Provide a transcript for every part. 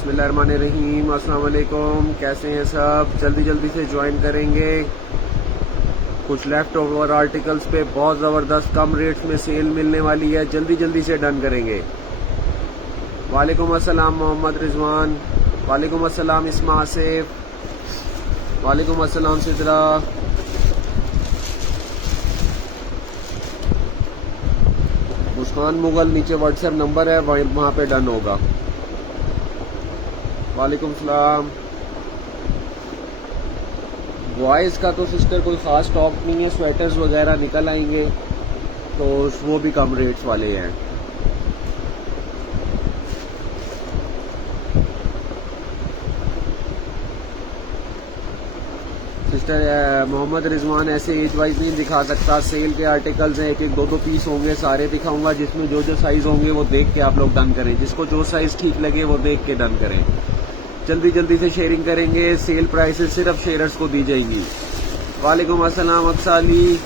बिस्मिल्लाहिर्रहमानिर्रहीम। अस्सलाम वालेकुम। कैसे हैं सब? जल्दी जल्दी से ज्वाइन करेंगे। कुछ लेफ्ट ओवर आर्टिकल्स पे बहुत ज़बरदस्त कम रेट्स में सेल मिलने वाली है, जल्दी जल्दी से डन करेंगे। वालेकुम अस्सलाम मोहम्मद रिजवान। वालेकुम अस्सलाम इस्मा आसिफ। वालेकुम अस्सलाम सिद्रा। मुस्कान मुगल, नीचे व्हाट्सएप नंबर है, वहाँ पे डन होगा। वालेकुम सलाम। बॉयज़ का तो सिस्टर कोई ख़ास स्टॉक नहीं है, स्वेटर्स वगैरह निकल आएंगे तो वो भी कम रेट्स वाले हैं। सिस्टर मोहम्मद रिजवान ऐसे एज वाइज नहीं दिखा सकता, सेल के आर्टिकल्स हैं, एक एक दो दो पीस होंगे, सारे दिखाऊंगा। जिसमें जो जो साइज़ होंगे वो देख के आप लोग डन करें, जिसको जो साइज़ ठीक लगे वो देख के डन करें। जल्दी जल्दी से शेयरिंग करेंगे, सेल प्राइसेस सिर्फ शेयरर्स को दी जाएंगी। वालेकुम अस्सलाम अक्साली।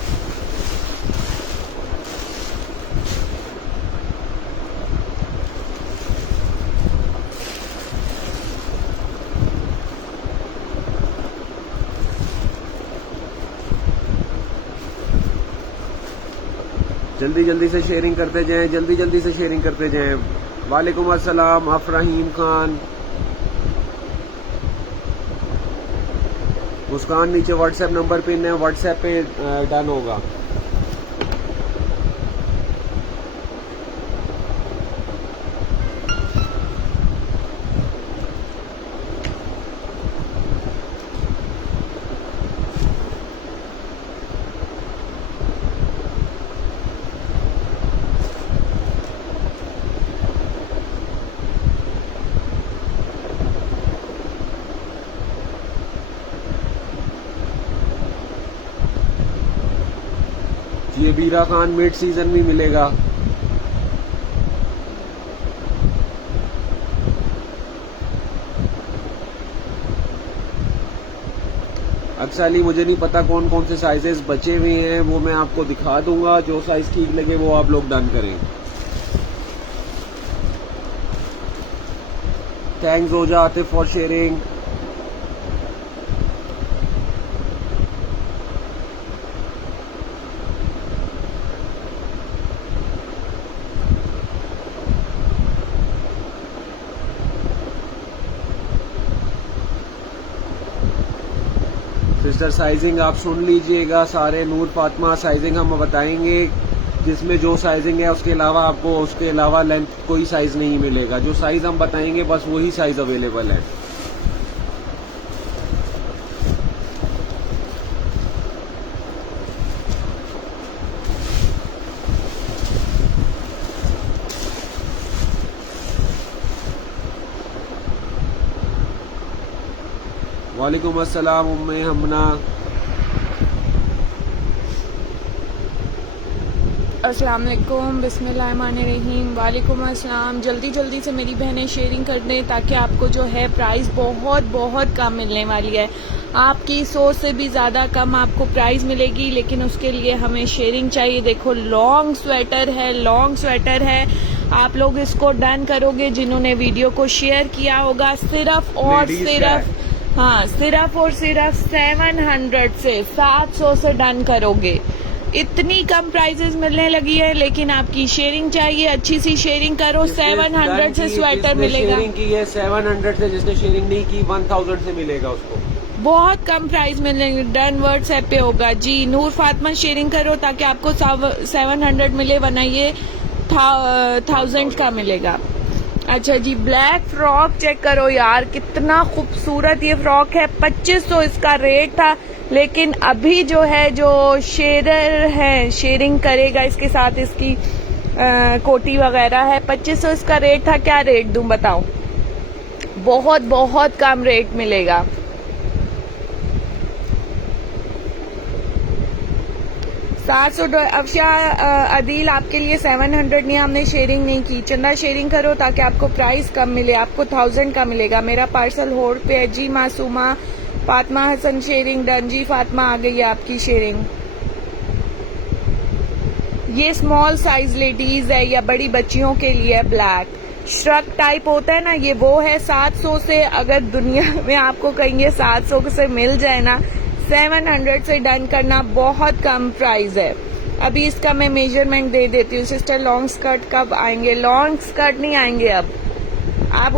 जल्दी जल्दी से शेयरिंग करते जाएं, जल्दी जल्दी से शेयरिंग करते जाएं। वालेकुम अस्सलाम अफराहीम खान। मुस्कान, नीचे व्हाट्सएप नंबर पिन है, व्हाट्सएप पे डन होगा। ये बीरा खान मिड सीजन भी मिलेगा। अक्सली मुझे नहीं पता कौन कौन से साइजेस बचे हुए हैं, वो मैं आपको दिखा दूंगा। जो साइज ठीक लगे वो आप लोग डन करें। थैंक्स हो जाते फॉर शेयरिंग। सिस्टर साइजिंग आप सुन लीजिएगा सारे। नूर फातिमा साइजिंग हम बताएंगे, जिसमें जो साइजिंग है उसके अलावा आपको उसके अलावा लेंथ कोई साइज नहीं मिलेगा। जो साइज हम बताएंगे बस वही साइज अवेलेबल है। वालेकुम अस्सलाम उम्मे हमना। अस्सलाम वालेकुम, बिस्मिल्लाहिर्रहमानिर्रहीम। वालेकुम अस्सलाम। जल्दी जल्दी से मेरी बहनें शेयरिंग कर दें ताकि आपको जो है प्राइस बहुत बहुत कम मिलने वाली है। आपकी सोच से भी ज़्यादा कम आपको प्राइस मिलेगी, लेकिन उसके लिए हमें शेयरिंग चाहिए। देखो लॉन्ग स्वेटर है, लॉन्ग स्वेटर है। आप लोग इसको डन करोगे जिन्होंने वीडियो को शेयर किया होगा। सिर्फ और सिर्फ सिर्फ और सिर्फ 700 से 700 से डन करोगे। इतनी कम प्राइसेस मिलने लगी है, लेकिन आपकी शेयरिंग चाहिए। अच्छी सी शेयरिंग करो। 700 से स्वेटर मिलेगा। शेयरिंग की है 700 से, जिसने शेयरिंग नहीं की 1000 से मिलेगा उसको। बहुत कम प्राइस मिलेंगे। डन व्हाट्सएप पे होगा जी। नूर फातिमा शेयरिंग करो ताकि आपको 700 मिले, वरना ये 1000 का मिलेगा। अच्छा जी, ब्लैक फ्रॉक चेक करो यार, कितना खूबसूरत ये फ्रॉक है। 2500 इसका रेट था, लेकिन अभी जो है जो शेरर है शेयरिंग करेगा इसके साथ इसकी कोटी वगैरह है। 2500 इसका रेट था। क्या रेट दूं बताओ? बहुत बहुत कम रेट मिलेगा। अफशा अदील, आपके लिए 700 नहीं, हमने शेयरिंग नहीं की। चंदा शेयरिंग करो ताकि आपको प्राइस कम मिले, आपको 1000 का मिलेगा। मेरा पार्सल होल्ड पे है जी। मासूमा फातिमा हसन शेयरिंग डन जी। फातिमा आ गई है आपकी शेयरिंग। ये स्मॉल साइज लेडीज है या बड़ी बच्चियों के लिए ब्लैक। श्रग टाइप होता है ना, ये वो है 700 से। अगर दुनिया में आपको कहेंगे 700 से मिल जाए ना, 700 से डन करना बहुत कम प्राइस है। अभी इसका मैं मेजरमेंट दे देती हूँ। सिस्टर लॉन्ग स्कर्ट कब आएंगे? लॉन्ग स्कर्ट नहीं आएंगे अब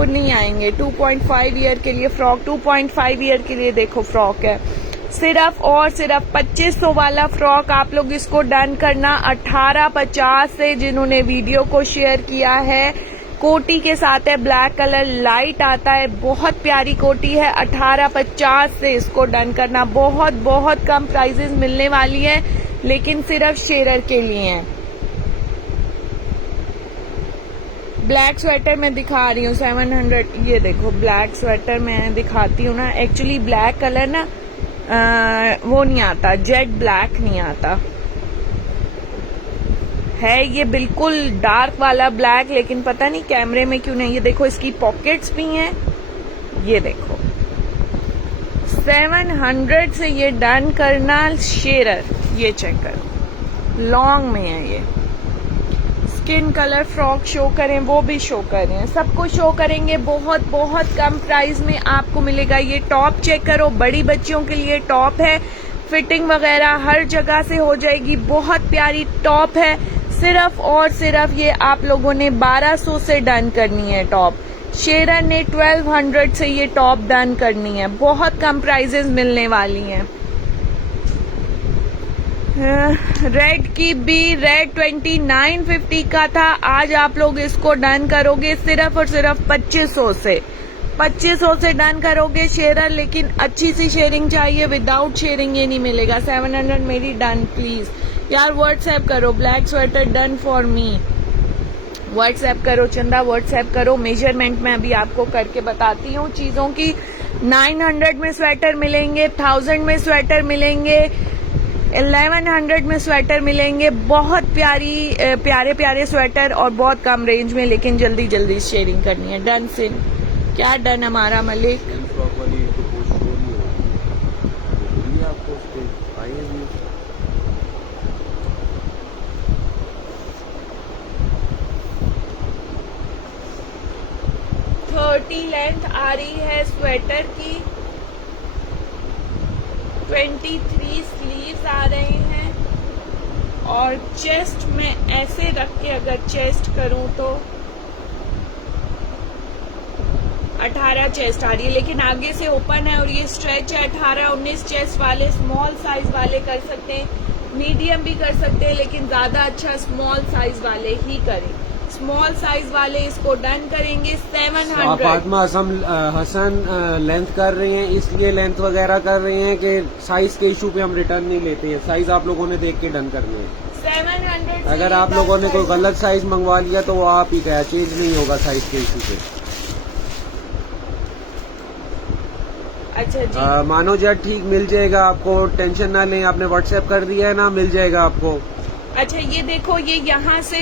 नहीं आएंगे। 2.5 ईयर के लिए फ्रॉक, 2.5 ईयर के लिए देखो फ्रॉक है। सिर्फ और सिर्फ 2500 वाला फ्रॉक आप लोग इसको डन करना 1850 से। जिन्होंने वीडियो को शेयर किया है, कोटी के साथ है, ब्लैक कलर लाइट आता है, बहुत प्यारी कोटी है। 1850 से इसको डन करना। बहुत बहुत कम प्राइजेस मिलने वाली है, लेकिन सिर्फ शेरर के लिए है। ब्लैक स्वेटर मैं दिखा रही हूँ 700। ये देखो ब्लैक स्वेटर मैं दिखाती हूँ ना। एक्चुअली ब्लैक कलर ना वो नहीं आता, जेट ब्लैक नहीं आता है। ये बिल्कुल डार्क वाला ब्लैक, लेकिन पता नहीं कैमरे में क्यों नहीं। ये देखो इसकी पॉकेट्स भी हैं। ये देखो 700 से ये डन करना शेरर। ये चेक करो, लॉन्ग में है ये। स्किन कलर फ्रॉक शो करें, वो भी शो करें, सबको शो करेंगे। बहुत बहुत कम प्राइस में आपको मिलेगा। ये टॉप चेक करो, बड़ी बच्चियों के लिए टॉप है। फिटिंग वगैरह हर जगह से हो जाएगी। बहुत प्यारी टॉप है। सिर्फ और सिर्फ ये आप लोगों ने 1200 से डन करनी है टॉप। शेरर ने 1200 से ये टॉप डन करनी है। बहुत कम प्राइजेस मिलने वाली हैं। रेड की भी, रेड 2950 का था। आज आप लोग इसको डन करोगे सिर्फ और सिर्फ 2500 से। 2500 से डन करोगे शेरर, लेकिन अच्छी सी शेयरिंग चाहिए। विदाउट शेयरिंग ये नहीं मिलेगा। 700 मेरी डन प्लीज यार। व्हाट्सएप करो, black sweater done for me. WhatsApp करो चंदा, व्हाट्सएप करो। मेजरमेंट में अभी आपको करके बताती हूँ चीजों की। 900 में स्वेटर मिलेंगे, 1000 में स्वेटर मिलेंगे, 1100 में स्वेटर मिलेंगे। बहुत प्यारे प्यारे स्वेटर और बहुत कम रेंज में, लेकिन जल्दी जल्दी शेयरिंग करनी है। डन से क्या डन हमारा मलिक? लेंथ आ रही है स्वेटर की। 23 स्लीव्स आ रहे हैं। और चेस्ट में ऐसे रख के अगर चेस्ट करूं तो 18 चेस्ट आ रही है, लेकिन आगे से ओपन है और ये स्ट्रेच है। 18-19 चेस्ट वाले, स्मॉल साइज वाले कर सकते हैं, मीडियम भी कर सकते हैं, लेकिन ज्यादा अच्छा स्मॉल साइज वाले ही करें। स्मॉल साइज वाले इसको डन करेंगे 700। आप फातिमा हसन लेंथ कर रही हैं, इसलिए लेंथ वगैरह कर रही हैं कि साइज के इशू पे हम रिटर्न नहीं लेते हैं। साइज आप लोगों ने देख के डन करने हैं। 700। अगर आप लोगों ने कोई गलत साइज मंगवा लिया तो वो आप ही का चेंज नहीं होगा साइज के इशू पे। अच्छा जी। मानो जट ठीक मिल जाएगा आपको, टेंशन ना लें। आपने व्हाट्सएप कर दिया है ना, मिल जाएगा आपको। अच्छा ये देखो, ये यहाँ से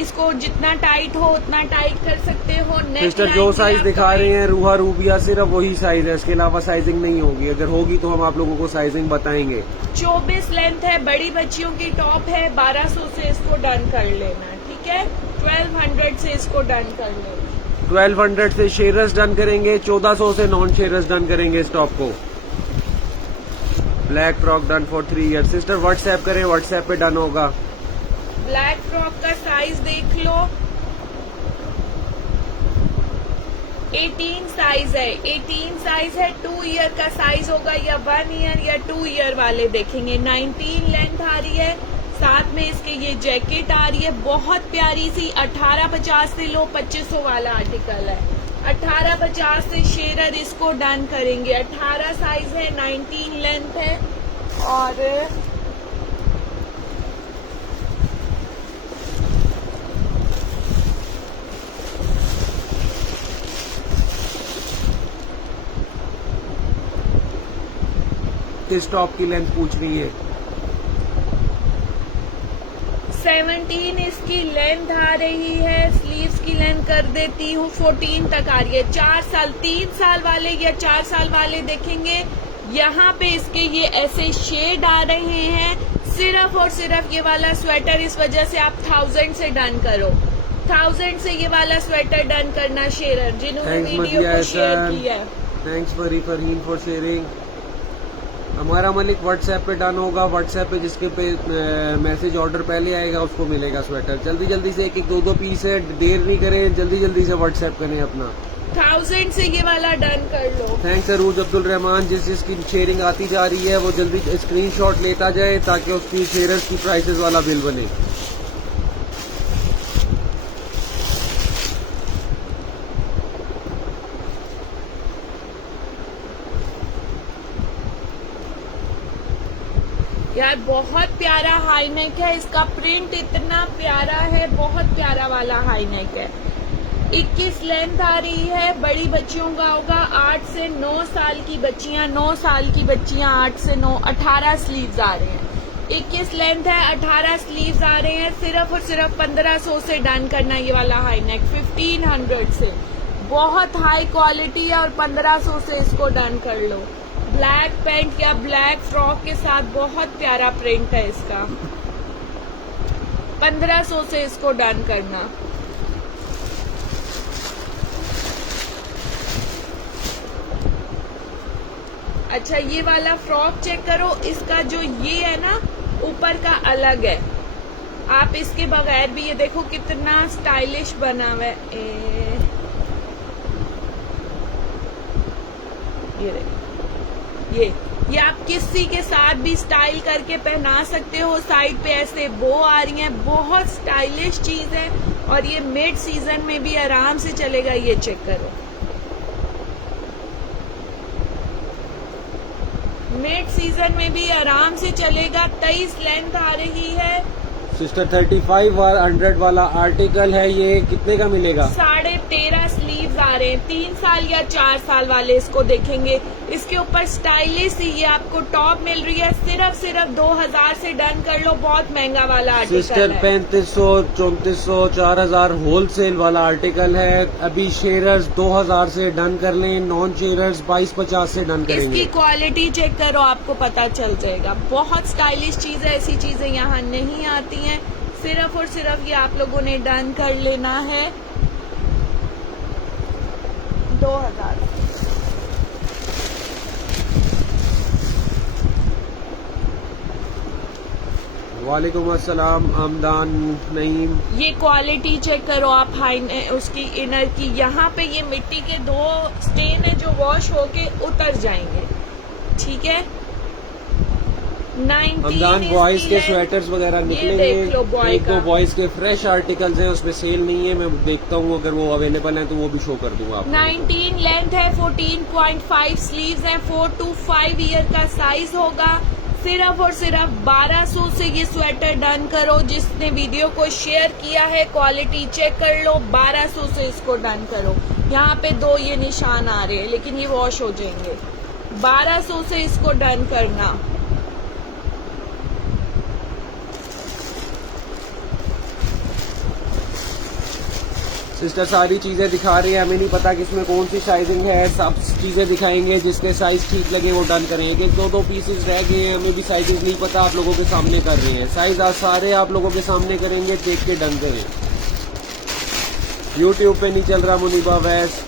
इसको जितना टाइट हो उतना टाइट कर सकते हो। सिस्टर जो साइज दिखा रहे हैं रूहा रूबिया, सिर्फ वही साइज है, इसके अलावा साइजिंग नहीं होगी। अगर होगी तो हम आप लोगों को साइजिंग बताएंगे। 24 लेंथ है, बड़ी बच्चियों की टॉप है। 1200 से इसको डन कर लेना, ठीक है। 1200 से इसको डन कर लेना। 1200 से शेरस डन करेंगे, 1400 से नॉन शेरस डन करेंगे इस टॉप को। Black frock done for 3 year. Sister WhatsApp करें, व्हाट्सएप पे डन होगा। ब्लैक फ्रॉक का साइज देख लो, 18 साइज है। 18 साइज है। 2 ईयर का साइज होगा, या 1 ईयर या 2 ईयर वाले देखेंगे। 19 लेंथ आ रही है, साथ में इसके ये जैकेट आ रही है, बहुत प्यारी सी। 1850 से लो, 2500 वाला आर्टिकल है। 1850 से शेरर इसको डन करेंगे। 18 साइज है, 19 लेंथ है। और किस टॉप की लेंथ पूछ रही है? 17 इसकी लेंथ आ रही है। स्लीव्स की लेंथ कर देती हूँ 14 तक आ रही है। 4 साल, 3 साल वाले या 4 साल वाले देखेंगे, यहाँ पे इसके ये ऐसे शेड आ रहे हैं। सिर्फ और सिर्फ ये वाला स्वेटर, इस वजह से आप 1000 से डन करो। 1000 से ये वाला स्वेटर डन करना शेयर जिन्होंने Thanks, वीडियो Madhiya को शेयर Ehsan. किया है। Thanks Farheen for sharing. हमारा मलिक व्हाट्सएप पे डन होगा। व्हाट्सएप पे जिसके पे मैसेज ऑर्डर पहले आएगा उसको मिलेगा स्वेटर। जल्दी जल्दी से एक दो पीस है, देर नहीं करें, जल्दी जल्दी से व्हाट्सएप करें अपना। 1000 से ये वाला डन कर लो। थैंक्स अरूज अब्दुल रहमान। जिसकी शेयरिंग आती जा रही है वो जल्दी स्क्रीनशॉट लेता जाए ताकि उसकी शेयरर्स की प्राइसेस वाला बिल बने। यार बहुत प्यारा हाई नेक है, इसका प्रिंट इतना प्यारा है, बहुत प्यारा वाला हाई नेक है। 21 लेंथ आ रही है, बड़ी बच्चियों का होगा 8 से 9 साल की बच्चियां, 9 साल की बच्चियां 8 से 9, 18 स्लीव्स आ रहे हैं। 21 लेंथ है, 18 स्लीव्स आ रहे हैं। सिर्फ और सिर्फ 1500 से डन करना ये वाला हाई नेक, 1500 से। बहुत हाई क्वालिटी है और 1500 से इसको डन कर लो। ब्लैक पैंट या ब्लैक फ्रॉक के साथ बहुत प्यारा प्रिंट है इसका। 1500 से इसको डन करना। अच्छा ये वाला फ्रॉक चेक करो, इसका जो ये है ना ऊपर का अलग है। आप इसके बगैर भी ये देखो कितना स्टाइलिश बना हुआ है। ये देखो, ये आप किसी के साथ भी स्टाइल करके पहना सकते हो। साइड पे ऐसे बो आ रही हैं, बहुत स्टाइलिश चीज है और ये मिड सीजन में भी आराम से चलेगा। ये चेक करो, मिड सीजन में भी आराम से चलेगा। 23 लेंथ आ रही है। सिस्टर 3500 वाला आर्टिकल है, ये कितने का मिलेगा? 13.5 स्लीव्स आ रहे हैं। 3 साल या 4 साल वाले इसको देखेंगे। इसके ऊपर स्टाइलिश ये आपको टॉप मिल रही है। सिर्फ 2000 से डन कर लो। बहुत महंगा वाला आर्टिकल सिस्टर है। 3500, 3400, 4000 होलसेल वाला आर्टिकल है। अभी शेयरर्स 2000 से डन कर लें, नॉन शेयरर्स 2250 से डन करेंगे। इसकी क्वालिटी चेक करो, आपको पता चल जाएगा। बहुत स्टाइलिश चीज है, ऐसी चीजें यहाँ नहीं आती हैं। सिर्फ और सिर्फ ये आप लोगों ने डन कर लेना है 2000। वालेकुम अस्सलाम आमदान नईम। ये क्वालिटी चेक करो आप हाई उसकी इनर की। यहाँ पे ये मिट्टी के 2 स्टेन है जो वॉश होके उतर जाएंगे। ठीक है। 19 हमदान बॉयज के स्वेटर्स वगैरह निकलेंगे। देख लो बॉय एक का। दो बॉयज के फ्रेश आर्टिकल्स हैं, उसमें सेल नहीं है। मैं देखता हूँ अगर वो अवेलेबल हैं तो वो भी शो कर दूंगा आपको। 19 लेंथ है, 14.5 स्लीव्स हैं, 4 to 5 ईयर का साइज होगा। सिर्फ और सिर्फ 1200 से ये स्वेटर डन करो। जिसने वीडियो को शेयर किया है क्वालिटी चेक कर लो। 1200 से इसको डन करो। यहाँ पे 2 ये निशान आ रहे हैं लेकिन ये वॉश हो जाएंगे। 1200 से इसको डन करना। सिस्टर सारी चीजें दिखा रही है, हमें नहीं पता किसमें कौन सी साइजिंग है। सब चीजें दिखाएंगे, जिसके साइज ठीक लगे वो डन करेंगे। एक दो पीसेस रह गए हैं, हमें भी साइजेस नहीं पता, आप लोगों के सामने कर रहे हैं। साइज आज सारे आप लोगों के सामने करेंगे, देख के डन करें। यूट्यूब पे नहीं चल रहा मुनीबा वैस।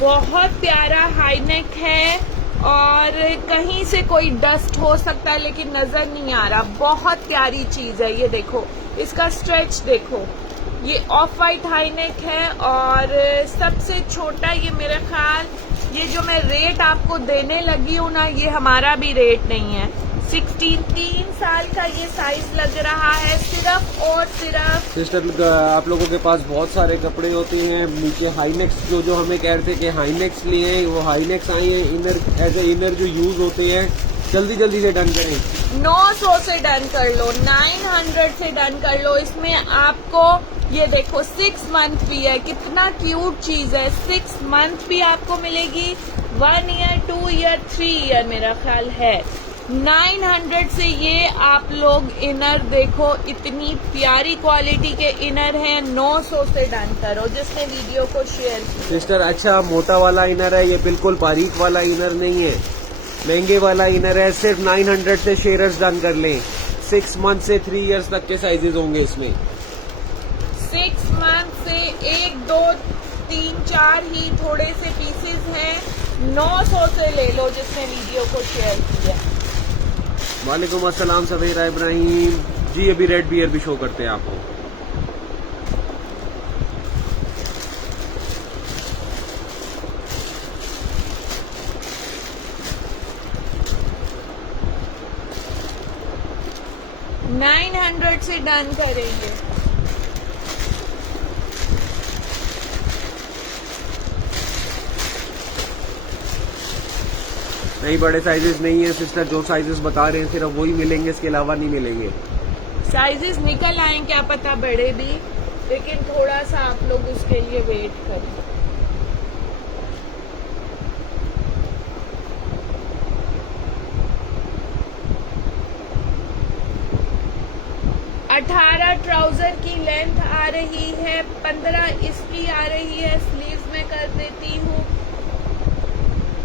बहुत प्यारा हाई नेक है और कहीं से कोई डस्ट हो सकता है लेकिन नजर नहीं आ रहा। बहुत प्यारी चीज है। ये देखो इसका स्ट्रेच देखो। ये ऑफ वाइट हाई नेक है और सबसे छोटा ये मेरे ख्याल ये जो मैं रेट आपको देने लगी हूँ ना, ये हमारा भी रेट नहीं है। 3 साल का ये साइज लग रहा है। सिर्फ और सिर्फ सिस्टर आप लोगों के पास बहुत सारे कपड़े होते हैं। नीचे हाईनेक्स जो हमें कह रहे थे कि हाईनेक्स लिए हैं, वो हाईनेक्स आए हैं। इनर एज ए इनर जो यूज होते हैं, जल्दी जल्दी से डन करें। 900 से डन कर लो, 900 से डन कर लो। इसमें आपको ये देखो 6 मंथ भी है। कितना क्यूट चीज है। 6 मंथ भी आपको मिलेगी। 1 ईयर, 2 ईयर, 3 ईयर मेरा ख्याल है। 900 से ये आप लोग इनर देखो, इतनी प्यारी क्वालिटी के इनर हैं। 900 से डन करो जिसने वीडियो को शेयर किया। सिस्टर अच्छा मोटा वाला इनर है, ये बिल्कुल बारीक वाला इनर नहीं है, महंगे वाला इनर है। सिर्फ 900 से शेयरर्स डन कर लें। 6 मंथ से 3 इयर्स तक के साइजेस होंगे इसमें। 6 मंथ से 1, 2, 3, 4 ही थोड़े से पीसेस हैं। 900 से ले लो जिसने वीडियो को शेयर किया। वालेकुम अस्सलाम सवेरा इब्राहिम जी। अभी रेड बियर भी शो करते हैं आपको। $900 से डन करेंगे। नहीं, बड़े साइजेस नहीं है सिस्टर, जो साइजेस बता रहे हैं सिर्फ वही मिलेंगे, इसके अलावा नहीं मिलेंगे। साइजेस निकल आए क्या पता बड़े भी, लेकिन थोड़ा सा आप लोग उसके लिए वेट करें। अठारह ट्राउजर की लेंथ आ रही है, 15 इसकी आ रही है। स्लीव्स में कर देती हूँ,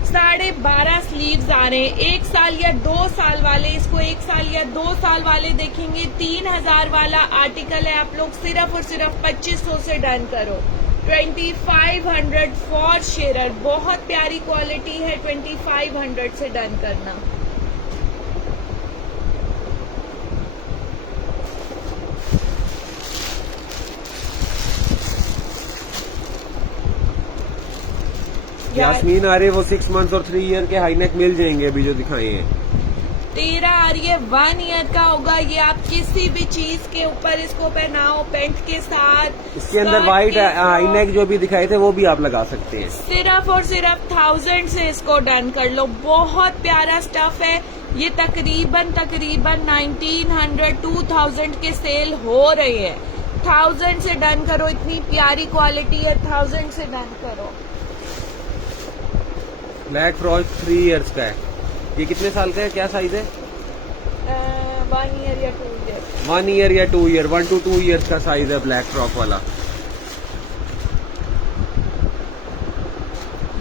12.5 स्लीव्स आ रहे हैं। 1 साल या 2 साल वाले, इसको 1 साल या 2 साल वाले देखेंगे। 3000 वाला आर्टिकल है, आप लोग सिर्फ और सिर्फ 2500 से डन करो। 2500 फॉर शेयर, बहुत प्यारी क्वालिटी है। 2500 से डन करना। यास्मीन आ रहे, वो 6 मंथ और 3 ईयर के हाई नेक मिल जाएंगे अभी जो दिखाए हैं। 13 आ रही है, 1 ईयर का होगा। ये आप किसी भी चीज के ऊपर इसको पहनाओ, पैंट के साथ। इसके अंदर वाइट हाई नेक जो भी दिखाए थे वो भी आप लगा सकते हैं। सिर्फ और सिर्फ 1000 से इसको डन कर लो। बहुत प्यारा स्टफ है। ये तकरीबन 1900 2000 के सेल हो रहे हैं। 1000 से डन करो, इतनी प्यारी क्वालिटी है। 1000 से डन करो। ब्लैक फ्रॉक 3 इयर्स का है। ये कितने साल का है, क्या साइज है? 1 ईयर या 2 ईयर। 1 ईयर या 2 ईयर, 1 to 2 इयर्स का साइज है ब्लैक फ्रॉक वाला।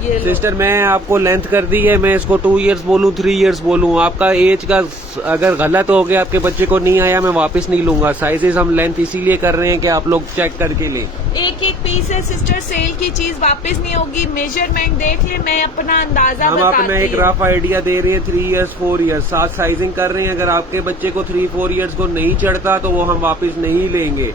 ये सिस्टर मैं आपको लेंथ कर दी है, मैं इसको 2 इयर्स बोलूं 3 इयर्स बोलूं, आपका एज का अगर गलत हो गया, आपके बच्चे को नहीं आया, मैं वापस नहीं लूंगा। साइजेस हम लेंथ इसीलिए कर रहे हैं कि आप लोग चेक करके लें। एक पीस है सिस्टर, सेल की चीज वापस नहीं होगी। मेजरमेंट देख ले, मैं अपना अंदाजा हम बताती अपना एक रफ आइडिया दे रहे हैं। 3 इयर्स 4 इयर्स 7 साइजिंग कर रहे हैं। अगर आपके बच्चे को 3-4 इयर्स को नहीं चढ़ता तो वो हम वापस नहीं लेंगे।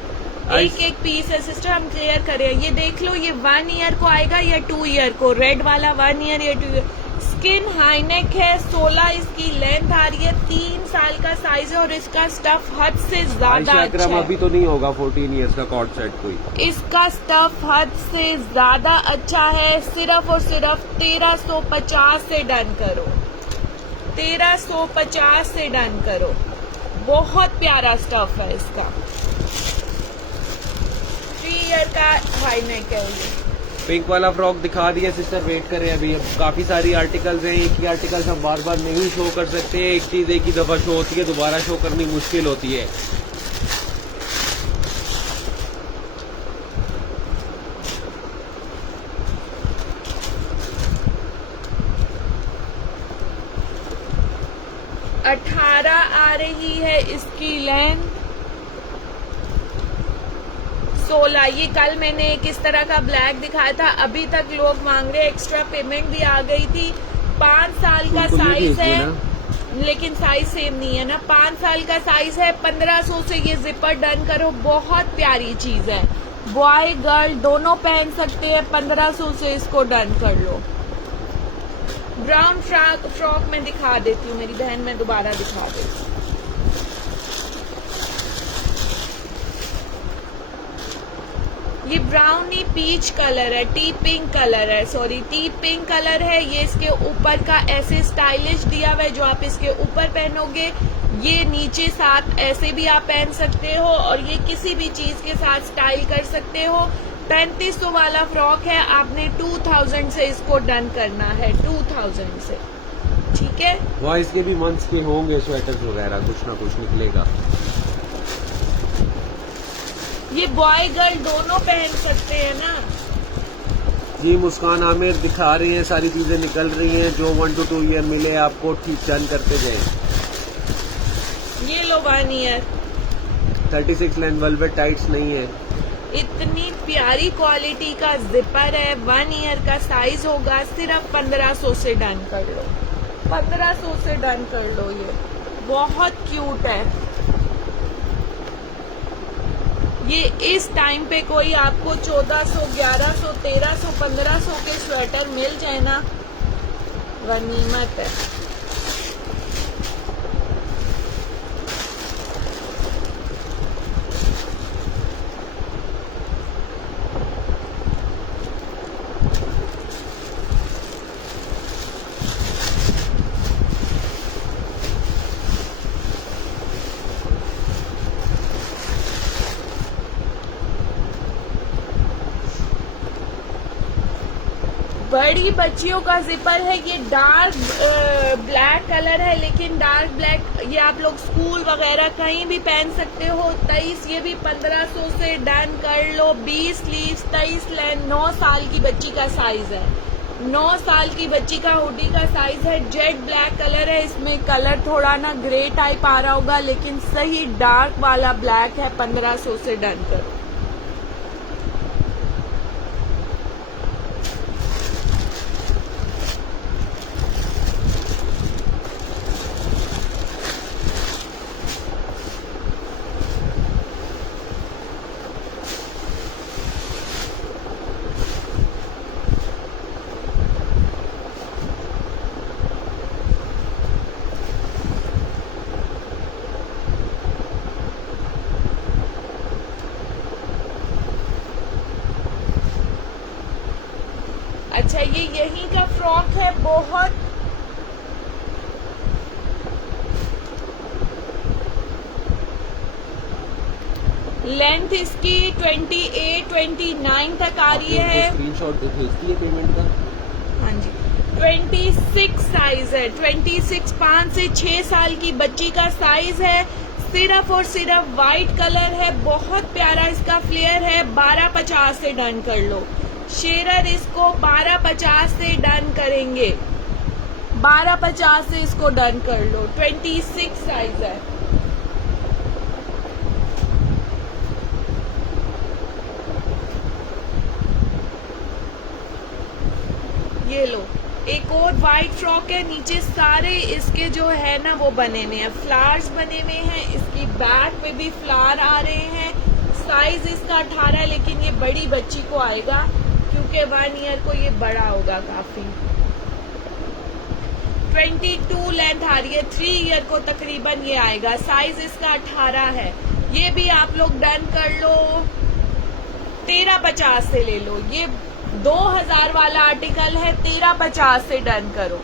एक पीस है सिस्टर, हम क्लियर करें। ये देख लो, ये 1 ईयर को आएगा या 2 ईयर को। रेड वाला 1 ईयर या 2 ईयर। स्किन हाईनेक है, 16 इसकी लेंथ आ रही है। 3 साल का साइज है और इसका स्टफ हद से ज्यादा अच्छा है। अभी तो नहीं होगा 14 इयर्स का कॉर्ड सेट कोई। इसका स्टफ हद से ज्यादा अच्छा है। सिर्फ और सिर्फ 1350 से डन करो। 1350 से डन करो। बहुत प्यारा स्टफ है इसका। 3 ईयर का हाई नेक है ये। पिंक वाला फ्रॉक दिखा दिया सिस्टर, वेट करें अभी। अब काफी सारी आर्टिकल्स हैं, एक ही आर्टिकल हम बार बार नहीं शो कर सकते। एक चीज एक ही दफा शो होती है, दोबारा शो करनी मुश्किल होती है। अठारह आ रही है इसकी लेंथ। 16, ये कल मैंने एक इस तरह का ब्लैक दिखाया था। अभी तक लोग मांग रहे, एक्स्ट्रा पेमेंट भी आ गई थी। 5 साल का साइज है, लेकिन साइज सेम नहीं है ना। 5 साल का साइज है। 1500 से ये जिपर डन करो। बहुत प्यारी चीज है, बॉय गर्ल दोनों पहन सकते हैं। 1500 से इसको डन कर लो। ब्राउन फ्रॉक मैं दिखा देती हूँ, मेरी बहन मैं दोबारा दिखा देती हूँ। ये ब्राउनी पीच कलर है, टी पिंक कलर है, सॉरी टी पिंक कलर है। ये इसके ऊपर का ऐसे स्टाइलिश दिया हुआ है, जो आप इसके ऊपर पहनोगे। ये नीचे साथ ऐसे भी आप पहन सकते हो और ये किसी भी चीज के साथ स्टाइल कर सकते हो। 3500 वाला फ्रॉक है, आपने 2000 से इसको डन करना है। 2000 से, ठीक है। वहाँ इसके भी मंथ्स के होंगे, स्वेटर्स वगैरह कुछ ना कुछ निकलेगा। ये बॉय गर्ल दोनों पहन सकते हैं ना। जी मुस्कान आमिर दिखा रही हैं, सारी चीजें निकल रही हैं। जो 1 to 2 ईयर मिले आपको ठीक डन करते जाए। ये लो 1 ईयर, 36 लेंथ वेलवेट टाइट्स नहीं है। इतनी प्यारी क्वालिटी का जिपर है। 1 ईयर का साइज होगा। सिर्फ 1500 से डन कर लो, 1500 से डन कर लो। ये बहुत क्यूट है। ये इस टाइम पे कोई आपको 1400, 1100, 1300, 1500 के स्वेटर मिल जाए ना, गनीमत है। बड़ी बच्चियों का जिपर है। ये डार्क ब्लैक कलर है, लेकिन डार्क ब्लैक ये आप लोग स्कूल वगैरह कहीं भी पहन सकते हो। 23 ये भी 1500 से डन कर लो। 20 स्लीव्स, 23 लेंथ, 9 साल की बच्ची का साइज है। 9 साल की बच्ची का हुडी का साइज है। जेट ब्लैक कलर है। इसमें कलर थोड़ा ना ग्रे टाइप आ रहा होगा, लेकिन सही डार्क वाला ब्लैक है। 1500 से डन करो। अच्छा, ये यही का फ्रॉक है। बहुत लेंथ इसकी 28, 29 तक आ रही है। स्क्रीनशॉट भेजती है पेमेंट का। हाँ जी, 26 साइज है। 26 5 से 6 साल की बच्ची का साइज है। सिर्फ और सिर्फ व्हाइट कलर है। बहुत प्यारा इसका फ्लेयर है। 1250 से डन कर लो। शेरर इसको 1250 से डन करेंगे। 1250 से इसको डन कर लो। 26 साइज है। ये लो, एक और व्हाइट फ्रॉक है। नीचे सारे इसके जो है ना वो बने हुए हैं, फ्लावर्स बने हुए हैं। इसकी बैक पे भी फ्लावर आ रहे हैं। साइज इसका 18 है, लेकिन ये बड़ी बच्ची को आएगा क्योंकि 1 ईयर को ये बड़ा होगा काफी। 22 लेंथ आ रही है। 3 ईयर को तकरीबन ये आएगा। साइज इसका 18 है। ये भी आप लोग डन कर लो। 1350 से ले लो। ये 2000 वाला आर्टिकल है। 1350 से डन करो।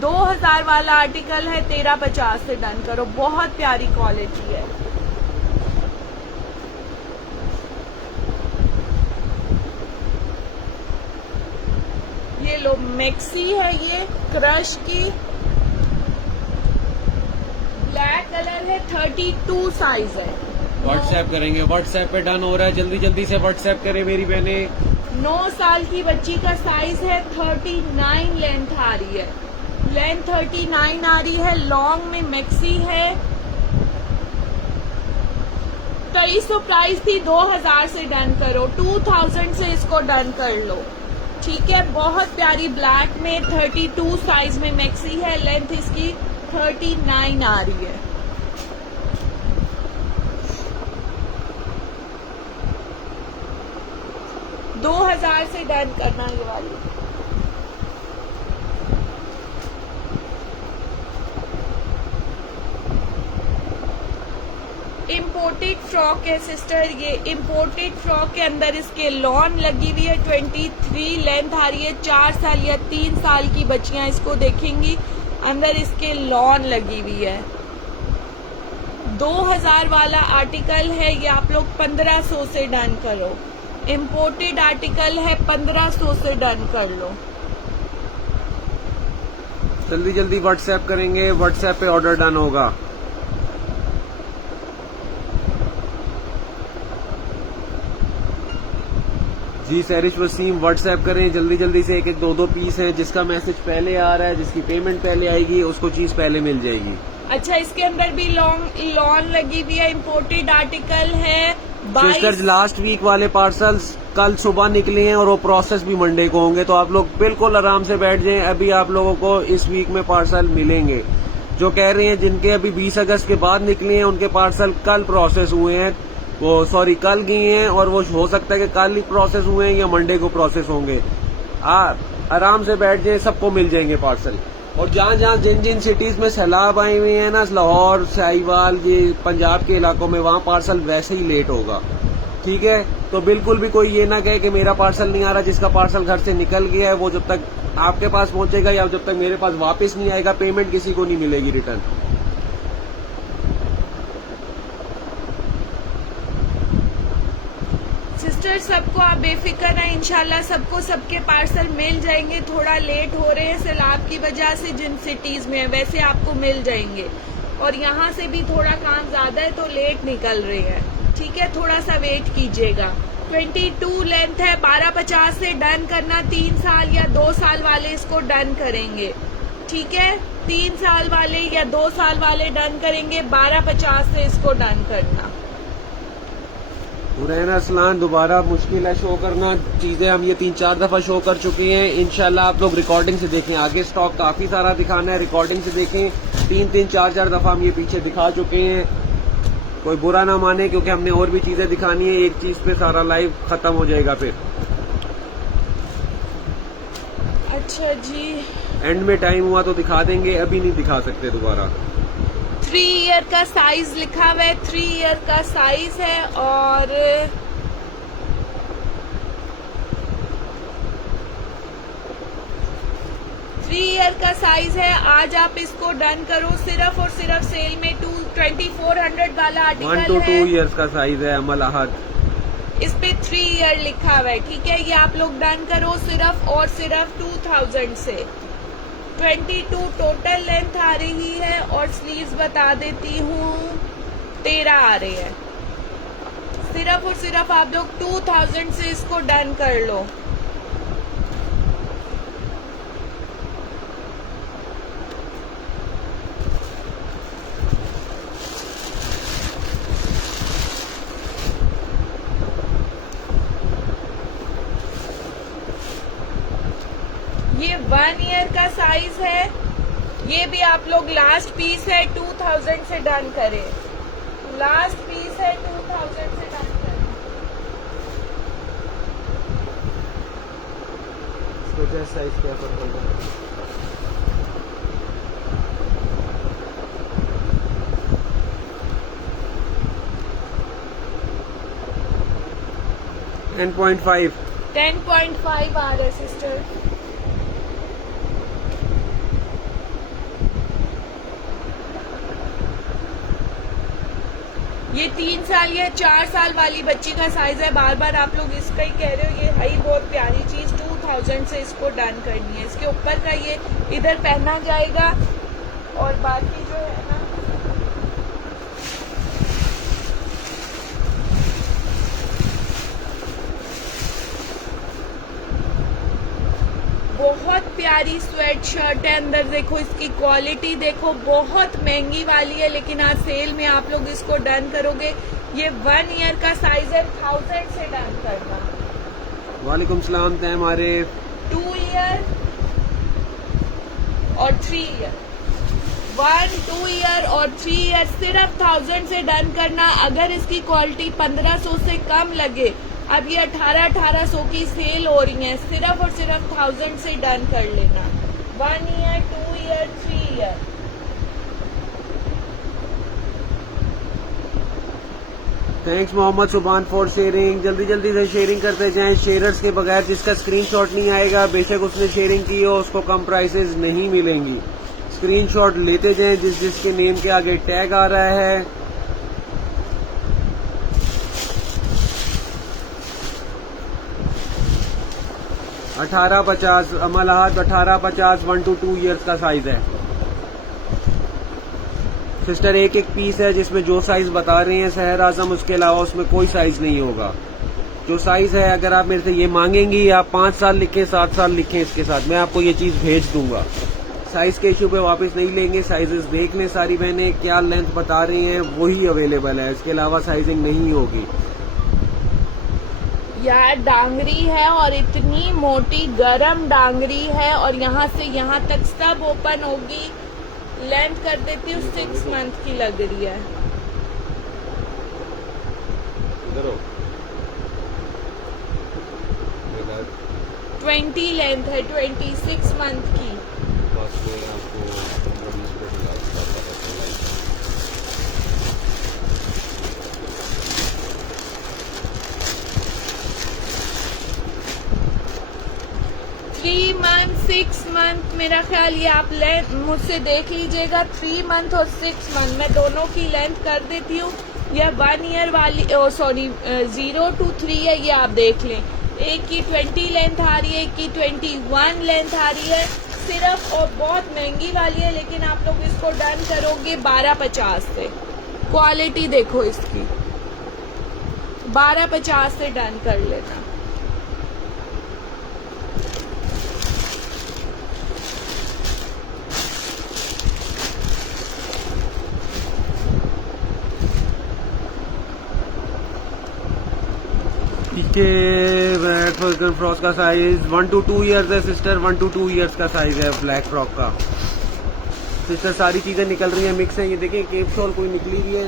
2000 वाला आर्टिकल है। 1350 से डन करो। बहुत प्यारी क्वालिटी है। ये लो, मैक्सी है। ये क्रश की ब्लैक कलर है। 32 साइज है। व्हाट्सएप करेंगे। व्हाट्सएप पे डन हो रहा है। जल्दी जल्दी से व्हाट्सएप करें मेरी बहने। 9 साल की बच्ची का साइज है। 39 लेंथ आ रही है। लेंथ 39 आ रही है। लॉन्ग में मैक्सी है। 2300 प्राइस थी। 2000 से डन करो। 2000 से इसको डन कर लो। ठीक है, बहुत प्यारी ब्लैक में 32 साइज में मैक्सी है। लेंथ इसकी 39 आ रही है। $2000 से डन करना ये वाली। इम्पोर्टेड फ्रॉक है सिस्टर। ये इम्पोर्टेड फ्रॉक के अंदर इसके लॉन लगी हुई है। 23 लेंथ आ रही है। 4 साल या 3 साल की बच्चियां इसको देखेंगी। अंदर इसके लॉन लगी हुई है। 2000 वाला आर्टिकल है। ये आप लोग 1500 से डन करो। इम्पोर्टेड आर्टिकल है। 1500 से डन कर लो। जल्दी जल्दी व्हाट्सएप करेंगे। व्हाट्सएप पे ऑर्डर डन होगा। जी सैरिश वसीम, व्हाट्सएप करें जल्दी जल्दी से। एक एक 2-2 पीस हैं। जिसका मैसेज पहले आ रहा है, जिसकी पेमेंट पहले आएगी, उसको चीज पहले मिल जाएगी। अच्छा, इसके अंदर भी लॉन लगी हुई है, इम्पोर्टेड आर्टिकल है। सिस्टर्स, लास्ट वीक वाले पार्सल्स कल सुबह निकले हैं और वो प्रोसेस भी मंडे को होंगे, तो आप लोग बिल्कुल आराम से बैठ जाएं। अभी आप लोगों को इस वीक में पार्सल मिलेंगे। जो कह रहे हैं जिनके अभी 20 अगस्त के बाद निकले हैं उनके पार्सल कल प्रोसेस हुए हैं, वो सॉरी कल गए हैं, और वो हो सकता है कि कल ही प्रोसेस हुए हैं या मंडे को प्रोसेस होंगे। आराम से बैठ जाएं, सबको मिल जाएंगे पार्सल। और जहाँ जहाँ जिन जिन सिटीज में सैलाब आए हुए हैं ना, लाहौर, साहिवाल, ये पंजाब के इलाकों में, वहाँ पार्सल वैसे ही लेट होगा। ठीक है, तो बिल्कुल भी कोई ये ना कहे कि मेरा पार्सल नहीं आ रहा। जिसका पार्सल घर से निकल गया है वो जब तक आपके पास पहुंचेगा या जब तक मेरे पास वापस नहीं आएगा, पेमेंट किसी को नहीं मिलेगी रिटर्न। सिस्टर, सबको आप बेफिक्र है, इंशाल्लाह सबको सबके पार्सल मिल जाएंगे। थोड़ा लेट हो रहे हैं सैलाब की वजह से जिन सिटीज में है, वैसे आपको मिल जाएंगे। और यहाँ से भी थोड़ा काम ज्यादा है तो लेट निकल रहे हैं। ठीक है, थोड़ा सा वेट कीजिएगा। 22 लेंथ है, 1250 से डन करना। 3 साल या 2 साल वाले इसको डन करेंगे। ठीक है, 3 साल वाले या 2 साल वाले डन करेंगे। 1250 से इसको डन करना। हुरैन असलान, दोबारा मुश्किल है शो करना चीजें, हम ये 3-4 दफा शो कर चुके हैं। इंशाल्लाह आप लोग रिकॉर्डिंग से देखें, आगे स्टॉक काफी सारा दिखाना है, रिकॉर्डिंग से देखें। 3-3, 4-4 दफा हम ये पीछे दिखा चुके हैं। कोई बुरा ना माने, क्योंकि हमने और भी चीजें दिखानी है, एक चीज पे सारा लाइव खत्म हो जाएगा फिर। अच्छा जी, एंड में टाइम हुआ तो दिखा देंगे, अभी नहीं दिखा सकते दोबारा। 3 ईयर का साइज लिखा हुआ है, 3 ईयर का साइज है। और ईयर का साइज है। आज आप इसको डन करो। सिर्फ और सिर्फ सेल में 2400 वाला आर्टिकल है। 1 to 2 इयर्स का साइज है अमल अहद। इस पे 3 ईयर लिखा हुआ है। ठीक है, ये आप लोग डन करो सिर्फ और सिर्फ 2000 से। 22 टोटल लेंथ आ रही है और स्लीव्स बता देती हूँ 13 आ रहे हैं। सिर्फ और सिर्फ आप लोग 2000 से इसको डन कर लो। ये 1 ईयर का साइज है। ये भी आप लोग लास्ट पीस है 2000 से डन करें। लास्ट पीस है 2000 से डन करें। इसको साइज क्या पड़ेगा? $10.5 10.5 आ रहा है सिस्टर। ये 3 साल या 4 साल वाली बच्ची का साइज है। बार बार आप लोग इसका ही कह रहे हो। ये है ही बहुत प्यारी चीज। 2000 से इसको डन करनी है। इसके ऊपर का ये इधर पहना जाएगा और बाकी जो है ना, बहुत प्यारी स्वेट शर्ट है। अंदर देखो, इसकी क्वालिटी देखो, बहुत महंगी वाली है, लेकिन आज सेल में आप लोग इसको डन करोगे। ये 1 ईयर का साइज है। 1000 से डन करना। वालेकुम सलाम तैम आरिफ। 2 ईयर और 3 ईयर। 1, 2 ईयर और 3 ईयर सिर्फ 1000 से डन करना। अगर इसकी क्वालिटी 1500 से कम लगे, अब ये 1800 की सेल हो रही है, सिर्फ और सिर्फ 1000 से डन कर लेना। 1 year, 2 year, 3 year. Thanks Mohammad Subhan for sharing. जल्दी जल्दी से शेयरिंग करते जाएं। शेयरर्स के बगैर जिसका स्क्रीनशॉट नहीं आएगा, बेशक उसने शेयरिंग की हो, उसको कम प्राइसेस नहीं मिलेंगी। स्क्रीनशॉट लेते जाएं जिस जिसके नेम के आगे टैग आ रहा है। $18.50 अमल अहद। 18.50 1 to 2 इयर्स का साइज है सिस्टर। एक एक पीस है जिसमें जो साइज बता रहे हैं सहर आजम, उसके अलावा उसमें कोई साइज नहीं होगा। जो साइज है, अगर आप मेरे से ये मांगेंगी, आप 5 साल लिखें, 7 साल लिखें, इसके साथ मैं आपको ये चीज भेज दूंगा। साइज के इश्यू पे वापस नहीं लेंगे, साइजेस देख लें सारी बहनें, क्या लेंथ बता रही हैं वही अवेलेबल है, इसके अलावा साइजिंग नहीं होगी। यार डांगरी है और इतनी मोटी गरम डांगरी है और यहाँ से यहाँ तक सब ओपन होगी। लेंथ कर देती हूँ 6 मंथ की लग रही है। इधर हो 20 लेंथ है, 26 मंथ की। बस में आपको 3 मंथ 6 मंथ, मेरा ख्याल ये आप लेंथ मुझसे देख लीजिएगा। 3 मंथ और 6 मंथ मैं दोनों की लेंथ कर देती हूँ। यह 1 ईयर वाली 0 to 3 है, ये आप देख लें। एक की 20 लेंथ आ रही है, एक की 21 लेंथ आ रही है सिर्फ, और बहुत महंगी वाली है, लेकिन आप लोग इसको डन करोगे 1250 से। क्वालिटी देखो इसकी, 1250 से डन कर लेना। के ब्लैक फॉल्कन फ्रॉक का साइज 1 to 2 ईयर्स है सिस्टर, 1 to 2 ईयर्स का साइज है ब्लैक फ्रॉक का। सिस्टर सारी चीजें निकल रही हैं, मिक्स है। ये देखिए केप शॉल कोई निकली हुई है,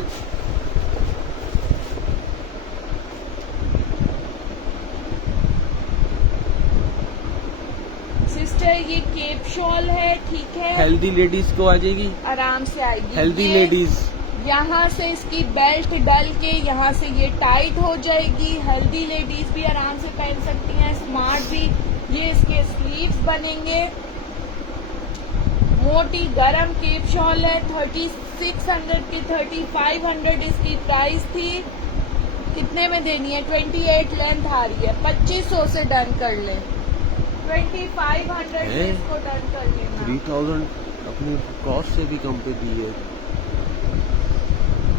सिस्टर ये केप शॉल है, ठीक है। हेल्दी लेडीज को आ जाएगी, आराम से आएगी। हेल्दी ये लेडीज। यहाँ से इसकी बेल्ट डल के यहाँ से ये टाइट हो जाएगी। हेल्दी लेडीज भी आराम से पहन सकती हैं, स्मार्ट भी। ये इसके स्लीव्स बनेंगे। मोटी गरम केप शॉल है, 3600 की 3500 इसकी प्राइस थी। कितने में देनी है? 28 लेंथ आ रही है, 2500 से डन कर लें। 2500 से इसको डन कर लेना। 3000 अपनी कॉस्ट से भी कम पे दी है।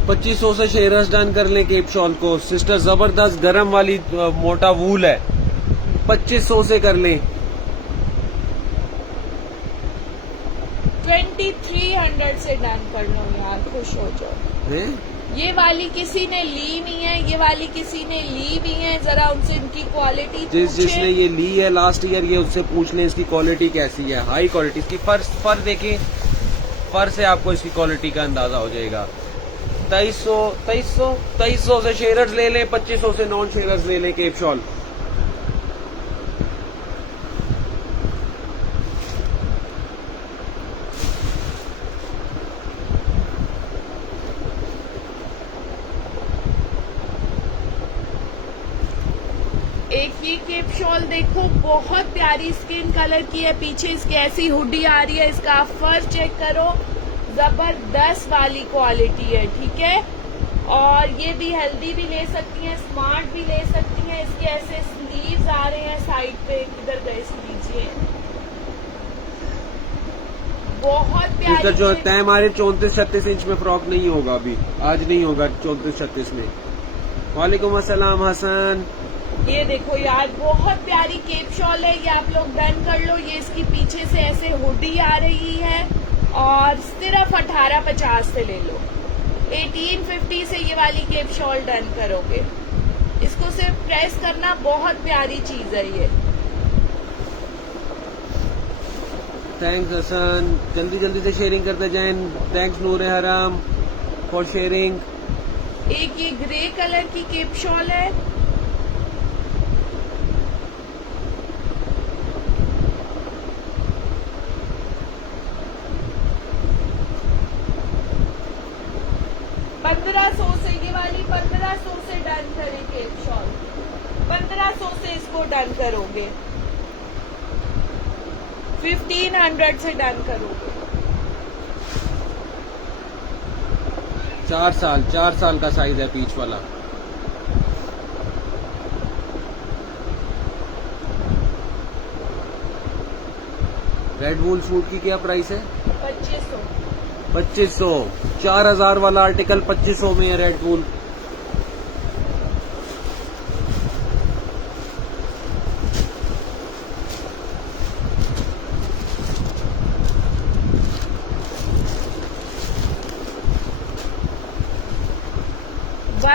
2500 से शेयरर्स डन कर लें केप शॉल को। सिस्टर जबरदस्त गरम वाली मोटा वूल है, 2500 से कर लें। 2300 से डन कर लो यार, खुश हो जाओ। हैं? ये वाली किसी ने ली नहीं है, ये वाली किसी ने ली भी है। जरा उनसे इनकी क्वालिटी जिसने ये ली है लास्ट ईयर, ये उससे पूछ लें इसकी क्वालिटी कैसी है। हाई क्वालिटी इसकी। फर देखें, फर से आपको इसकी क्वालिटी का अंदाजा हो जाएगा। 2300 से शेयरर्स ले लें, 2500 से नॉन शेयरर्स ले लें केप शॉल। एक ये केप शॉल देखो, बहुत प्यारी स्किन कलर की है। पीछे इसकी ऐसी हुडी आ रही है। इसका फर चेक करो, जबरदस्त वाली क्वालिटी है, ठीक है। और ये भी हेल्दी भी ले सकती हैं, स्मार्ट भी ले सकती हैं। इसके ऐसे स्लीव्स आ रहे हैं साइड पे, किधर गए लीजिए, बहुत प्यारी। जो तय हमारे 34-36 इंच में फ्रॉक नहीं होगा अभी, आज नहीं होगा 34-36 में। वालेकुम अस्सलाम हसन। ये देखो यार, बहुत प्यारी केप शॉल है, ये आप लोग डन कर लो। ये इसकी पीछे से ऐसे हुडी आ रही है और सिर्फ 1850 से ले लो। 1850 से ये वाली केप शॉल डन करोगे। इसको सिर्फ प्रेस करना, बहुत प्यारी चीज है ये। थैंक्स हसन, जल्दी जल्दी से शेयरिंग करते जाएं। थैंक्स नूर हराम फॉर शेयरिंग। एक ये ग्रे कलर की केप शॉल है, ये वाली 1500 से डन करें केप शॉल। 1500 से इसको डन करोगे, 1500 से डन करोगे। 4 साल का साइज है पीच वाला। रेड वूल सूट की क्या प्राइस है? 2500। 2500। 4000 वाला आर्टिकल 2500 में है रेड वूल।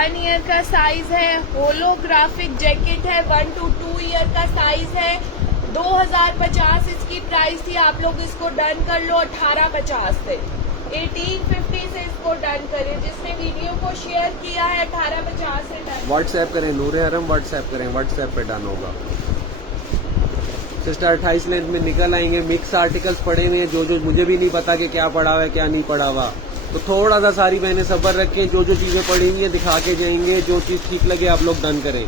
1 ईयर का साइज है, होलोग्राफिक जैकेट है, 1 to 2 ईयर का साइज है। 2050 इसकी प्राइस थी, आप लोग इसको डन कर लो 1850 से। 1850 से इसको डन करें। जिसने वीडियो को शेयर किया है 1850 से डन। व्हाट्सएप करें नूरे हरम, व्हाट्सएप करें, व्हाट्सएप पे डन होगा। सिस्टर 28 लेंथ में निकल आएंगे। मिक्स आर्टिकल्स पड़े हुए हैं, जो मुझे भी नहीं पता कि क्या पड़ा हुआ है क्या नहीं पड़ा हुआ, तो थोड़ा सा सारी बहनें सब्र रख के जो चीजें पड़ी हुई हैं दिखा के जाएंगे। जो चीज ठीक लगे आप लोग डन करें।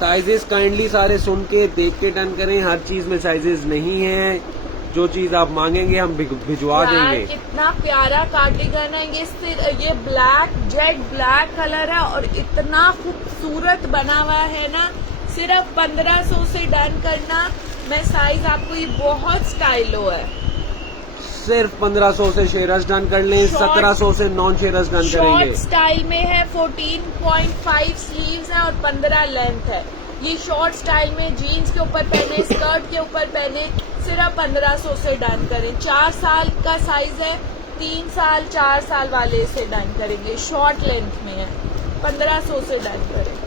साइजेस काइंडली सारे सुन के देख के डन करें। हर चीज में साइजेस नहीं है, जो चीज आप मांगेंगे हम भिजवा देंगे। कितना प्यारा कार्डिगन है ये ब्लैक जेट ब्लैक कलर है और इतना खूबसूरत बना हुआ है ना। सिर्फ 1500 से डन करना। मैं साइज आपको ये बहुत स्टाइलो है। सिर्फ 1500 से शेरस डन कर लें, 1700 से नॉन शेरस डन करेंगे। शॉर्ट स्टाइल में है, 14.5 स्लीव्स है और 15 लेंथ है। ये शॉर्ट स्टाइल में जीन्स के ऊपर पहने, स्कर्ट के ऊपर पहने, सिर्फ 1500 से डन करें। 4 साल का साइज है, 3 साल 4 साल वाले से डन करेंगे। शॉर्ट लेंथ में है, 1500 से डन करें।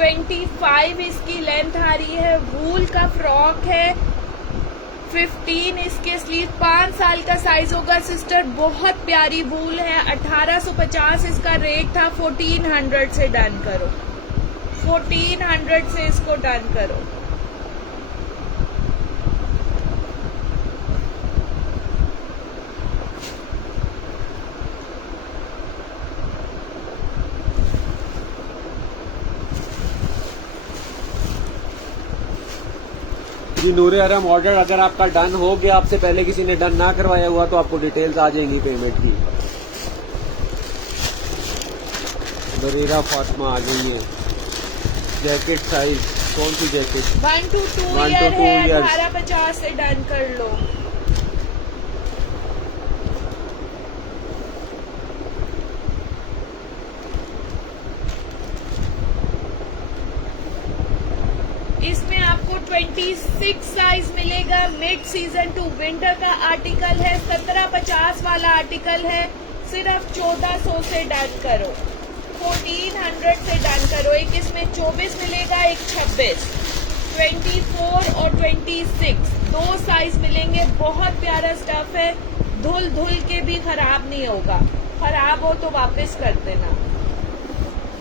$25 इसकी लेंथ आ रही है। वूल का फ्रॉक है। 15 इसके स्लीव। 5 साल का साइज होगा सिस्टर। बहुत प्यारी वूल है। 1850 इसका रेट था। 1400 से डन करो। 1400 से इसको डन करो। जी नूरे हरम, ऑर्डर अगर आपका डन हो गया, आपसे पहले किसी ने डन ना करवाया हुआ, तो आपको डिटेल्स आ जाएंगी पेमेंट की। बरीरा फातिमा आ गई है। जैकेट साइज कौन सी जैकेट? 1 to 2 ईयर है। 1850 से डन कर लो। इसमें आपको 26 साइज मिलेगा। मिड सीजन टू विंटर का आर्टिकल है। 1750 वाला आर्टिकल है। सिर्फ 1400 से डन करो। 1400 से डन करो। एक इसमें 24 मिलेगा, एक 26। 24 और 26 2 साइज मिलेंगे। बहुत प्यारा स्टफ है। धुल के भी खराब नहीं होगा। खराब हो तो वापस कर देना।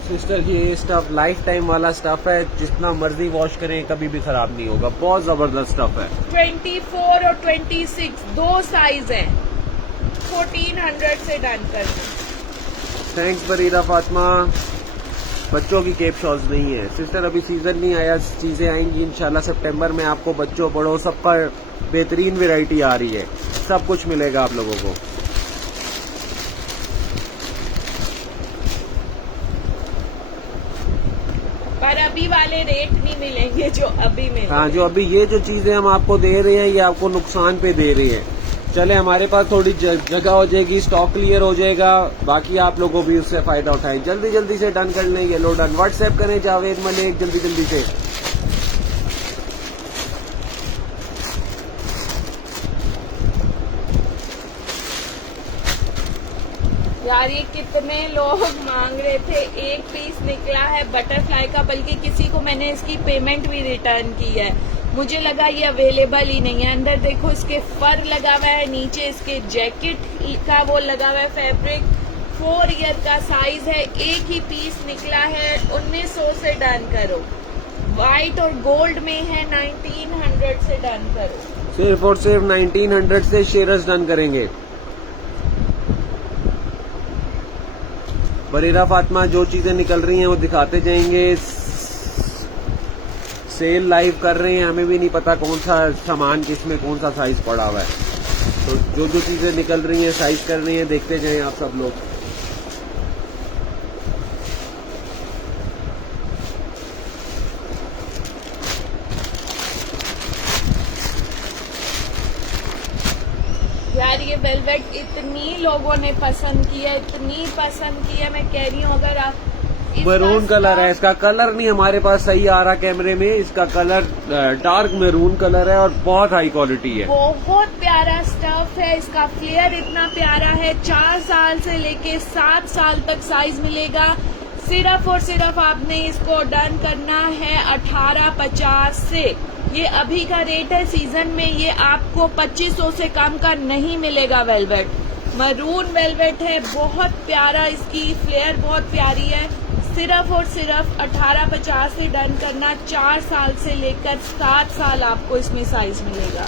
सिस्टर ये स्टफ लाइफ टाइम वाला स्टफ है, जितना मर्जी वॉश करें कभी भी खराब नहीं होगा। बहुत जबरदस्त स्टफ है। 24 और 26 2 साइज हैं। 1400 से डन कर दो। थैंक्स बरीरा फातिमा। बच्चों की केप शॉल्स नहीं है सिस्टर, अभी सीजन नहीं आया। चीजें आएंगी इंशाल्लाह सितंबर में। आपको बच्चों बड़ों सबका बेहतरीन वैरायटी आ रही है। सब कुछ मिलेगा आप लोगों को। पर अभी वाले रेट नहीं मिलेंगे जो अभी मिले। हाँ, जो अभी ये जो चीजें हम आपको दे रहे हैं, ये आपको नुकसान पे दे रहे हैं। चले हमारे पास थोड़ी जगह हो जाएगी, स्टॉक क्लियर हो जाएगा, बाकी आप लोगों भी उससे फायदा उठाएं। जल्दी से डन कर लें। Yellow done. व्हाट्सएप करें जावेद मलिक जल्दी से। यार ये कितने लोग मांग रहे थे। एक पीस निकला है बटरफ्लाई का, बल्कि किसी को मैंने इसकी पेमेंट भी रिटर्न की है। मुझे लगा ये अवेलेबल ही नहीं है। अंदर देखो इसके फर लगा हुआ है, नीचे इसके जैकेट का वो लगा हुआ है फैब्रिक। 4 ईयर का साइज है। एक ही पीस निकला है। 1900 से डन करो। व्हाइट और गोल्ड में है। 1900 से डन करो। सिर्फ और सिर्फ 1900 से शेरस डन करेंगे। बरीरा फातिमा, जो चीजें निकल रही हैं वो दिखाते जाएंगे। सेल लाइव कर रहे हैं, हमें भी नहीं पता कौन सा सामान किसमें कौन सा साइज पड़ा हुआ है। तो जो जो चीजें निकल रही हैं, साइज कर रही हैं, देखते जाएं आप सब लोग। यार ये वेलवेट इतनी लोगों ने पसंद किया, इतनी पसंद की है, मैं कह रही हूँ अगर आप मैरून कलर है, इसका कलर नहीं हमारे पास सही आ रहा कैमरे में, इसका कलर डार्क मैरून कलर है और बहुत हाई क्वालिटी है। बहुत प्यारा स्टफ है, इसका फ्लेयर इतना प्यारा है। 4 साल से लेके 7 साल तक साइज मिलेगा। सिर्फ और सिर्फ आपने इसको डन करना है 1850 से। ये अभी का रेट है, सीजन में ये आपको 2500 से कम का नहीं मिलेगा। वेलवेट मरून वेलवेट है, बहुत प्यारा, इसकी फ्लेयर बहुत प्यारी है। सिर्फ और सिर्फ 1850 से डन करना। 4 साल से लेकर 7 साल आपको इसमें साइज मिलेगा।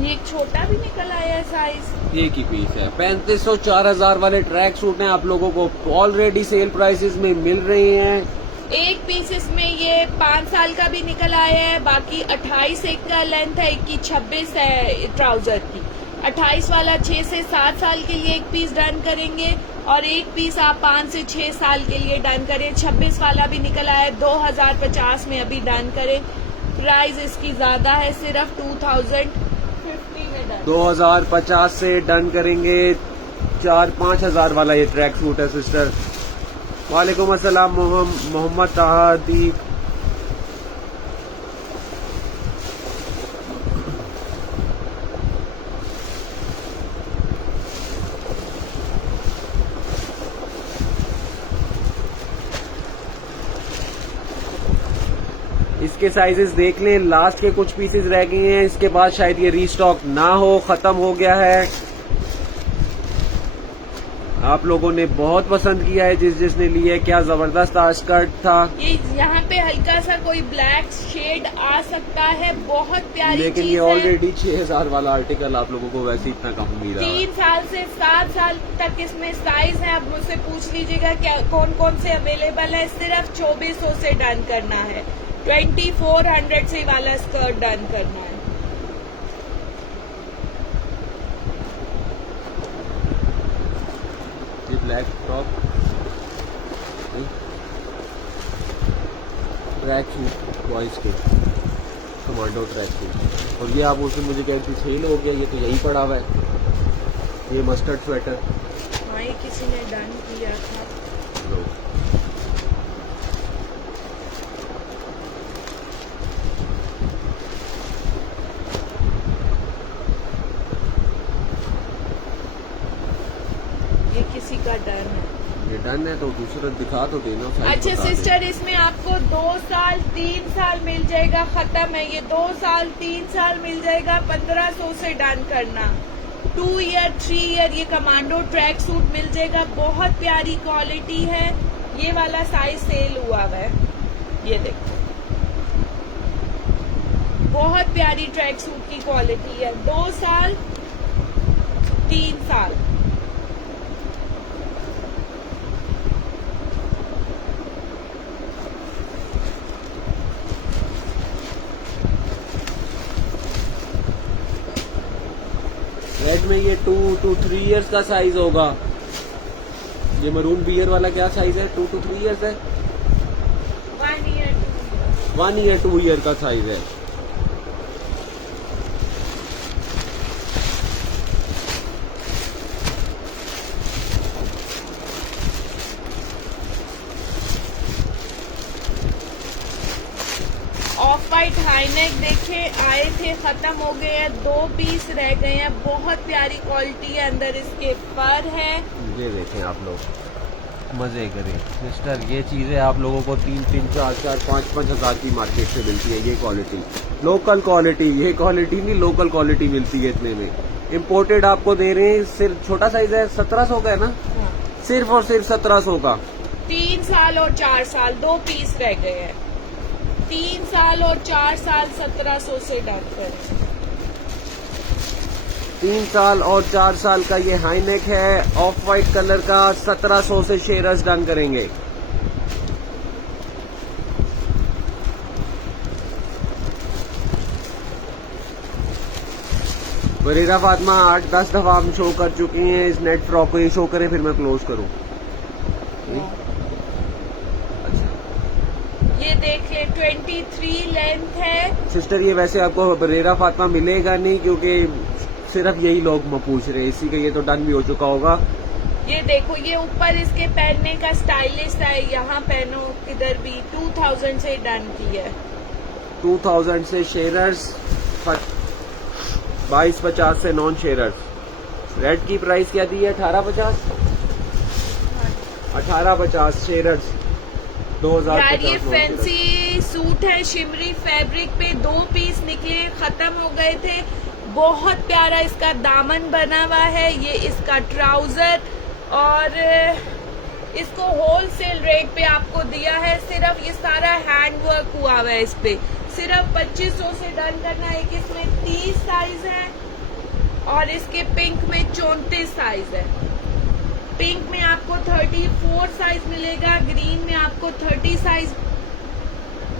ये एक छोटा भी निकल आया है साइज। एक ही पीस है। 3500 4000 वाले ट्रैक सूट हैं, आप लोगों को ऑलरेडी सेल प्राइसेस में मिल रहे हैं। एक पीस इसमें ये 5 साल का भी निकल आया है, बाकी 28 एक का लेंथ है, एक की 26 है ट्राउजर की। 28 वाला 6 से 7 साल के लिए एक पीस डन करेंगे और एक पीस आप 5 से 6 साल के लिए डन करें। 26 वाला भी निकल आया है, 2050 में अभी डन करें। प्राइस इसकी ज्यादा है, सिर्फ 2050 में डन। 2050 से डन करेंगे। 4-5 हजार वाला ये ट्रैक सूट है सिस्टर। वालेकुम अस्सलाम मोहम्मद ताहादी। इसके साइजेस देख लें, लास्ट के कुछ पीसेस रह गए हैं, इसके बाद शायद ये रीस्टॉक ना हो, खत्म हो गया है। आप लोगों ने बहुत पसंद किया है, जिसने लिया है। क्या जबरदस्त आस्कर्ट था। ये यहाँ पे हल्का सा कोई ब्लैक शेड आ सकता है, बहुत प्यारी लेकिन चीज ये है। ऑलरेडी 6000 वाला आर्टिकल आप लोगों को वैसे इतना कम मिल रहा है। 3 साल से 7 साल तक इसमें साइज है। आप मुझसे पूछ लीजिएगा क्या कौन कौन से अवेलेबल है। सिर्फ 2400 से डन करना है। 2400 से वाला स्कर्ट डन करना है। ये black top track suit boys के, कमांडो ट्रैक सूट। और ये आप उसमें मुझे कहते सेल हो गया, ये तो यहीं पड़ा हुआ है। ये मस्टर्ड स्वेटर, हाँ ये किसी ने डन किया था। ये किसी का डन है। ये डन है तो दूसरा दिखा तो देना। अच्छा सिस्टर, इसमें आपको 2 साल 3 साल मिल जाएगा। खत्म है ये। 2 साल 3 साल मिल जाएगा। 1500 से डन करना। 2 ईयर 3 ईयर ये कमांडो ट्रैक सूट मिल जाएगा। बहुत प्यारी क्वालिटी है। ये वाला साइज सेल हुआ है, ये देखो, बहुत प्यारी ट्रैक सूट की क्वालिटी है। 2 साल 3 साल। रेड में ये 2 to 3 इयर्स का साइज होगा। ये मरून बियर वाला क्या साइज है? 2 to 3 इयर्स है। 1 ईयर 2 ईयर। 1 ईयर 2 ईयर का साइज है। ऑफ वाइट हाईनेक देखे आए थे, खत्म हो गए हैं। 2 पीस रह गए हैं। बहुत प्यारी क्वालिटी है। अंदर इसके पर है। ये देखें आप लोग, मजे करें सिस्टर। ये चीजें आप लोगों को 3-3, 4-4, 5-5 हजार की मार्केट से मिलती है। ये क्वालिटी लोकल क्वालिटी, ये क्वालिटी नहीं लोकल क्वालिटी मिलती है इतने में। इम्पोर्टेड आपको दे रहे हैं। सिर्फ छोटा साइज है, 1700 का है ना, हाँ। सिर्फ और सिर्फ 1700 का। 3 साल और 4 साल 2 पीस रह गए हैं। 3 साल और 4 साल 1700 से डन करें। 3 साल और 4 साल का ये हाई नेक है, ऑफ वाइट कलर का, 1700 से शेयर्स डन करेंगे। बरीरा फातिमा 8-10 दफा हम शो कर चुकी हैं इस नेट फ्रॉक को, ये शो करें फिर मैं क्लोज करूं। अच्छा ये देखिए 23 लेंथ है। सिस्टर, ये वैसे आपको बरीरा फातिमा मिलेगा नहीं क्योंकि सिर्फ यही लोग पूछ रहे हैं, इसी का ये तो डन भी हो चुका होगा। ये देखो, ये ऊपर इसके पहनने का स्टाइलिश है, यहाँ पहनो किधर भी 2000 से डन की है। 2000 से शेयरर्स, 2250 से नॉन शेयरर्स। रेड की प्राइस क्या दी है? 1850। 1850 शेयरर्स 2050। यार ये फैंसी सूट है, शिमरी फैब्रिक पे 2 पीस निकले, खत्म हो गए थे। बहुत प्यारा इसका दामन बना हुआ है, ये इसका ट्राउजर, और इसको होलसेल रेट पे आपको दिया है। सिर्फ ये सारा हैंड वर्क हुआ हुआ है, इस पे सिर्फ 2500 से डन करना है। इसमें 30 साइज है और इसके पिंक में 34 साइज है। पिंक में आपको 34 साइज मिलेगा, ग्रीन में आपको 30 साइज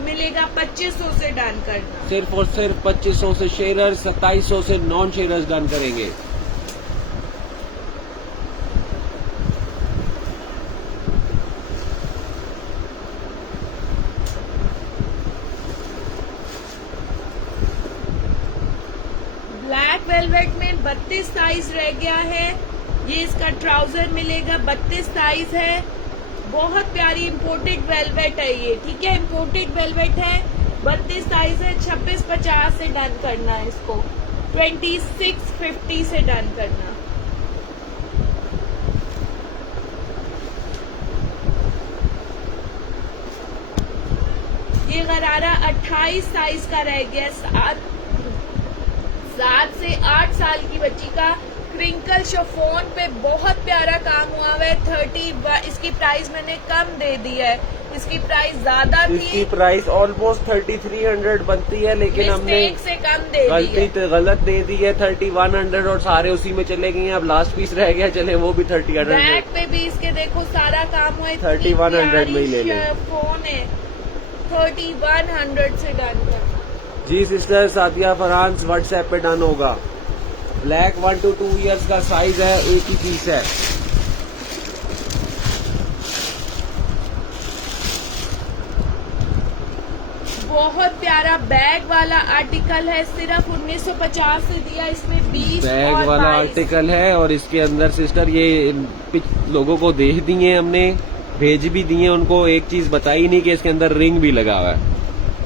मिलेगा। 2500 से डन करना। सिर्फ और सिर्फ 2500 से शेयरर, 2700 से नॉन शेयरर्स डन करेंगे। ब्लैक वेलवेट में 32 साइज रह गया है। ये इसका ट्राउजर मिलेगा, 32 साइज है। बहुत प्यारी इम्पोर्टेड वेलवेट है ये, ठीक है, इम्पोर्टेड वेलवेट है, 32 साइज है। 2650 से डन करना है इसको, 2650 से डन करना। ये गरारा 28 साइज का रह गया, 7 से 8 साल की बच्ची का। क्रिंकल शिफॉन पे बहुत प्यारा काम हुआ है। 30, इसकी प्राइस मैंने कम दे दी है, इसकी प्राइस ज्यादा थी। इसकी प्राइस ऑलमोस्ट 3300 बनती है, लेकिन हमने से कम दे दी है, गलत दे दी है 3100, और सारे उसी में चले गए हैं। अब लास्ट पीस रह गया, चले वो भी 3000। बैक पे भी इसके देखो सारा काम हुआ है, 3100 में ही ले लें। फोन है, 3100 से डन करना। जी सिस्टर, सादिया फरहान व्हाट्सएप पे डन होगा। ब्लैक 1 to 2 ईयर्स का साइज है, एक ही पीस है। बहुत प्यारा बैग वाला आर्टिकल है, सिर्फ 1950 से दिया। इसमें 20 बैग और वाला 22 आर्टिकल है, और इसके अंदर सिस्टर ये लोगों को दे दिए हमने, भेज भी दिए उनको। एक चीज बताई नहीं कि इसके अंदर रिंग भी लगा हुआ है,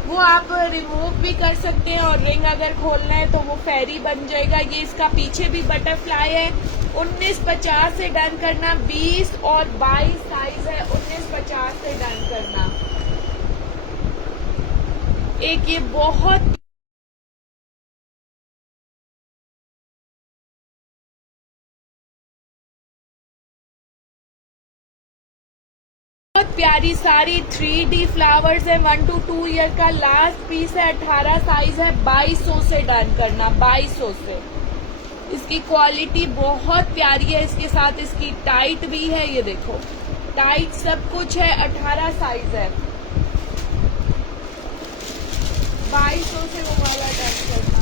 वो आप रिमूव भी कर सकते हैं, और रिंग अगर खोलना है तो वो फेरी बन जाएगा। ये इसका पीछे भी बटरफ्लाई है। 1950 से डन करना, 20 और 22 साइज है, 1950 से डन करना। एक ये बहुत प्यारी सारी 3D फ्लावर्स है, 1 to 2 ईयर का लास्ट पीस है, 18 साइज है, 2200 से डन करना, 2200 से। इसकी क्वालिटी बहुत प्यारी है, इसके साथ इसकी टाइट भी है, ये देखो टाइट सब कुछ है। 18 साइज है, 2200 से वो वाला डन करना।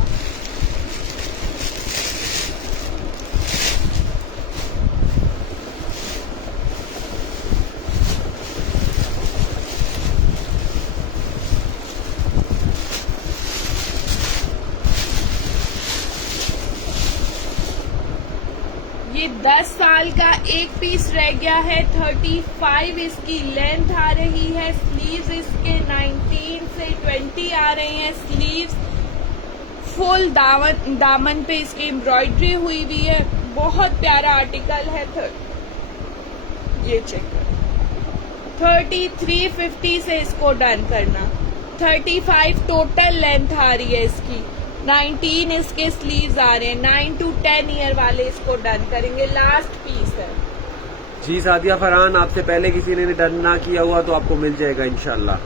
ये 10 साल का एक पीस रह गया है, 35 इसकी लेंथ आ रही है। स्लीव्स इसके 19 से 20 आ रहे हैं। स्लीव्स फुल दामन पे इसकी एम्ब्रॉयडरी हुई हुई है। बहुत प्यारा आर्टिकल है। ये चेक कर, 3350 से इसको डन करना। 35 टोटल लेंथ आ रही है इसकी, 19 इसके स्लीव्स आ रहे हैं। 9 to 10 ईयर वाले इसको डन करेंगे, लास्ट पीस है। जी सादिया फरहान, आपसे पहले किसी ने डन ना किया हुआ तो आपको मिल जाएगा इंशाल्लाह।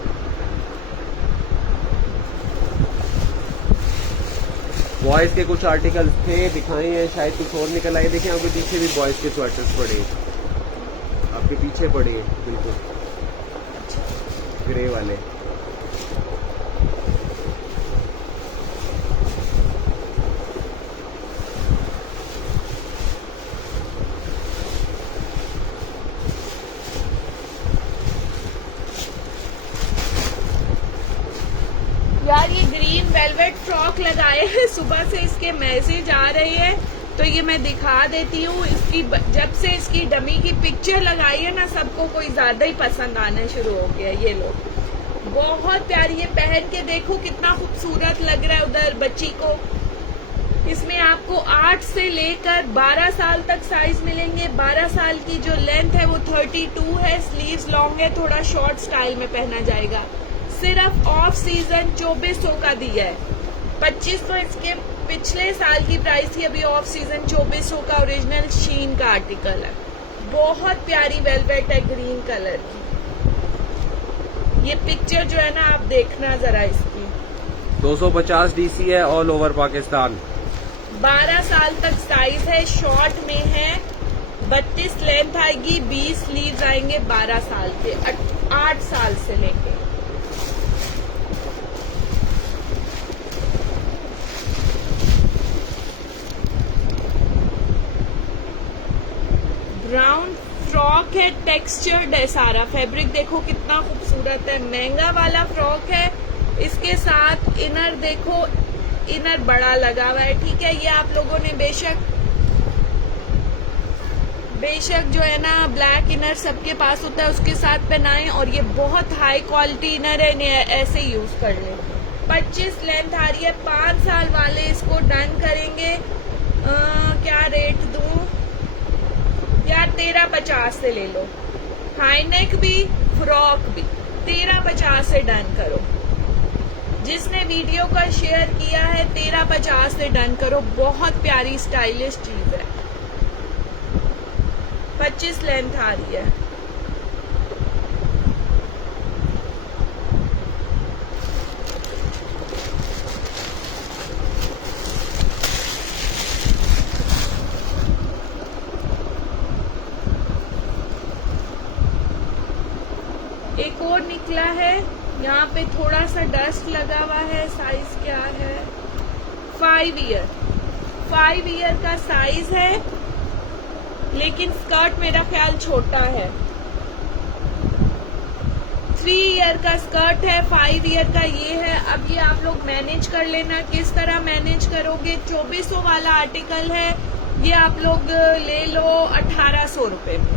बॉयज के कुछ आर्टिकल्स थे, दिखाए हैं, शायद कुछ और निकल आए। देखें आपके पीछे भी बॉयज के स्वेटर्स पड़े हैं, आपके पीछे पड़े हैं बिल्कुल ग्रे वाले। यार ये ग्रीन वेलवेट फ्रॉक लगाए हैं, सुबह से इसके मैसेज आ रहे हैं, तो ये मैं दिखा देती हूँ। इसकी जब से इसकी डमी की पिक्चर लगाई है ना, सबको कोई ज्यादा ही पसंद आना शुरू हो गया। ये लो, बहुत प्यारी, ये पहन के देखो कितना खूबसूरत लग रहा है उधर बच्ची को। इसमें आपको 8 से लेकर 12 साल तक साइज मिलेंगे। 12 साल की जो लेंथ है वो 32 है, स्लीव्स लॉन्ग है, थोड़ा शॉर्ट स्टाइल में पहना जाएगा। सिर्फ ऑफ सीजन 2400 का दिया है। 2500 इसके पिछले साल की प्राइस थी, अभी ऑफ सीजन 2400 का ओरिजिनल शीन का आर्टिकल है। बहुत प्यारी वेलवेट है ग्रीन कलर की। ये पिक्चर जो है ना आप देखना जरा इसकी। 250 DC है ऑल ओवर पाकिस्तान। 12 साल तक साइज है, शॉर्ट में है, 32 लेंथ आएगी, 20 स्लीव्स आएंगे 12 साल के, 8 साल से लेके। ब्राउन फ्रॉक है, टेक्सचर्ड है सारा, फैब्रिक देखो कितना खूबसूरत है। महंगा वाला फ्रॉक है, इसके साथ इनर देखो, इनर बड़ा लगा हुआ है, ठीक है। ये आप लोगों ने बेशक जो है ना ब्लैक इनर सबके पास होता है, उसके साथ पहनाएं, और ये बहुत हाई क्वालिटी इनर है, ऐसे यूज कर ले। 25 लेंथ आ रही है, 5 साल वाले इसको डन करेंगे। क्या रेट दूं यार, 1350 से ले लो। हाई नेक भी, फ्रॉक भी 1350 से डन करो। जिसने वीडियो का शेयर किया है 1350 से डन करो। बहुत प्यारी स्टाइलिश चीज है। 25 लेंथ आ रही है। एक और निकला है, यहाँ पे थोड़ा सा डस्ट लगा हुआ है। साइज क्या है? 5 ईयर का साइज है, लेकिन स्कर्ट मेरा ख्याल छोटा है। 3 ईयर का स्कर्ट है, 5 ईयर का ये है। अब ये आप लोग मैनेज कर लेना, किस तरह मैनेज करोगे। 2400 वाला आर्टिकल है, ये आप लोग ले लो 1800 रुपए में।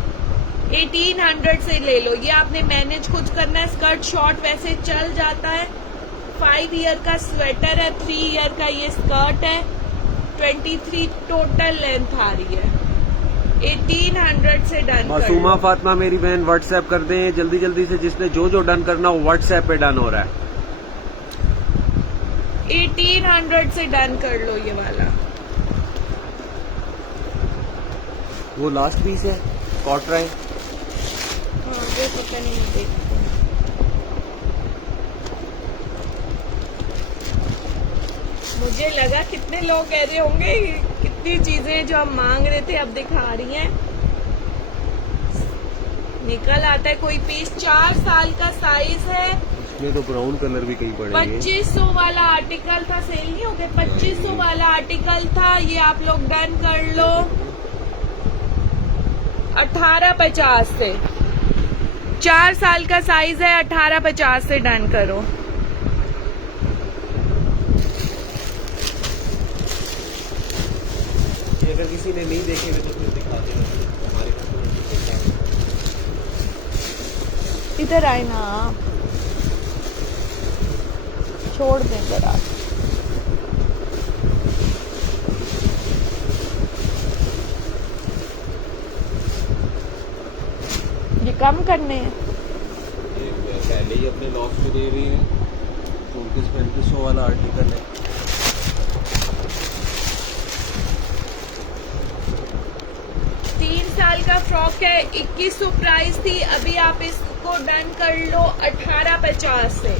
1800 से ले लो, ये आपने मैनेज खुद करना है। स्कर्ट शॉर्ट वैसे चल जाता है। 5 ईयर का स्वेटर है, 3 ईयर का ये स्कर्ट है। 23 टोटल लेंथ आ रही है। 1800 से डन। मासूमा फातिमा मेरी बहन व्हाट्सएप कर दें जल्दी जल्दी से, जिसने जो जो डन करना हो व्हाट्सएप पे डन हो रहा है। 1800 से डन कर लो ये वाला। वो लास्ट पीस है, कॉटरा है। हाँ, वो पता नहीं, मैं देखती हूँ। मुझे लगा कितने लोग कह रहे होंगे कितनी चीजें जो हम मांग रहे थे अब दिखा रही हैं। निकल आता है कोई पीस। 4 साल का साइज है। इसमें तो ब्राउन कलर भी कहीं पड़े। 2500 वाला आर्टिकल था, सेल नहीं हो गया। 2500 वाला आर्टिकल था, ये आप लोग डन कर लो 1850 से। 4 साल का साइज है, 1850 से डन करो। अगर किसी ने नहीं देखे हुए तो फिर दिखा देना हमारे। इधर आए ना, छोड़ दें जरा। ये कम करने हैं। पहले ही अपने लॉस पे दे रही है। 3400-3500 वाला आर्टिकल है। साल का फ्रॉक है, 2100 प्राइस थी। अभी आप इसको डन कर लो 1850 से।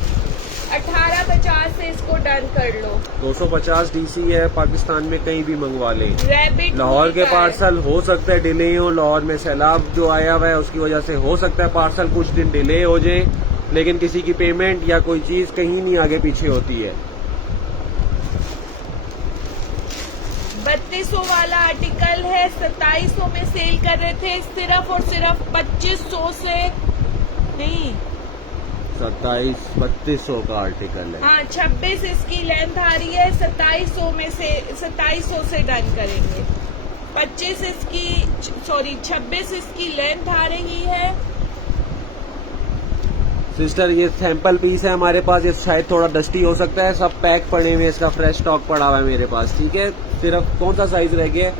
1850 से इसको डन कर लो। 250 DC है, पाकिस्तान में कहीं भी मंगवा लें। रैबिट लाहौर के का है। पार्सल हो सकता है डिले हो, लाहौर में सैलाब जो आया हुआ है उसकी वजह से हो सकता है पार्सल कुछ दिन डिले हो जाए, लेकिन किसी की पेमेंट या कोई चीज कहीं नहीं आगे पीछे होती है। 3200 वाला आर्टिकल है, 2700 में सेल कर रहे थे, सिर्फ और सिर्फ 2500 से नहीं, 3200 का आर्टिकल है। हाँ 26 इसकी लेंथ आ रही है, 2700 में से 2700 से डन करेंगे। 25 इसकी 26 इसकी लेंथ आ रही है। सिस्टर ये सैंपल पीस है हमारे पास, ये शायद थोड़ा डस्टी हो सकता है, सब पैक पड़े हुए, इसका फ्रेश स्टॉक पड़ा हुआ है मेरे पास, ठीक है। सिर्फ कौन सा साइज रह गया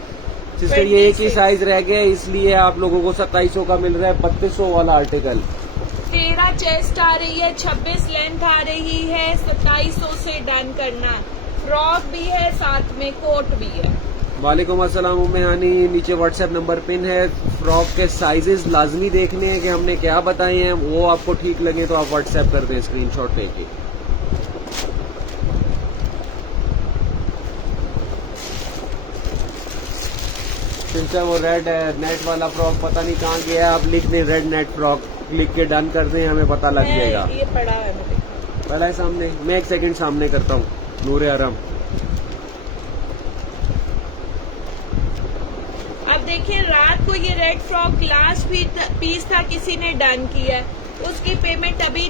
सिस्टर? ये एक ही साइज रह गया, इसलिए आप लोगों को 2700 का मिल रहा है 3200 वाला आर्टिकल। 13 चेस्ट आ रही है, 26 लेंथ आ रही है, 2700 से डन करना। फ्रॉक भी है, साथ में कोट भी है। वालेकुम अस्सलाम उम्मे हानी, नीचे व्हाट्सएप नंबर पिन है। फ्रॉक के साइजेस लाजमी देखने हैं कि हमने क्या बताए हैं, वो आपको ठीक लगे तो आप व्हाट्सएप कर दें स्क्रीनशॉट भेज के। सिस्टर वो रेड नेट वाला फ्रॉक पता नहीं कहाँ गया है, आप लिख दें रेड नेट फ्रॉक, लिख के डन कर दें, हमें पता लग जाएगा। ये पड़ा है मेरे पहला है सामने, मैं 1 सेकंड सामने करता हूँ। नूरे आराम, अब देखिए रात को ये रेड फ्रॉक लास्ट पीस था, किसी ने डन किया, उसकी पेमेंट अभी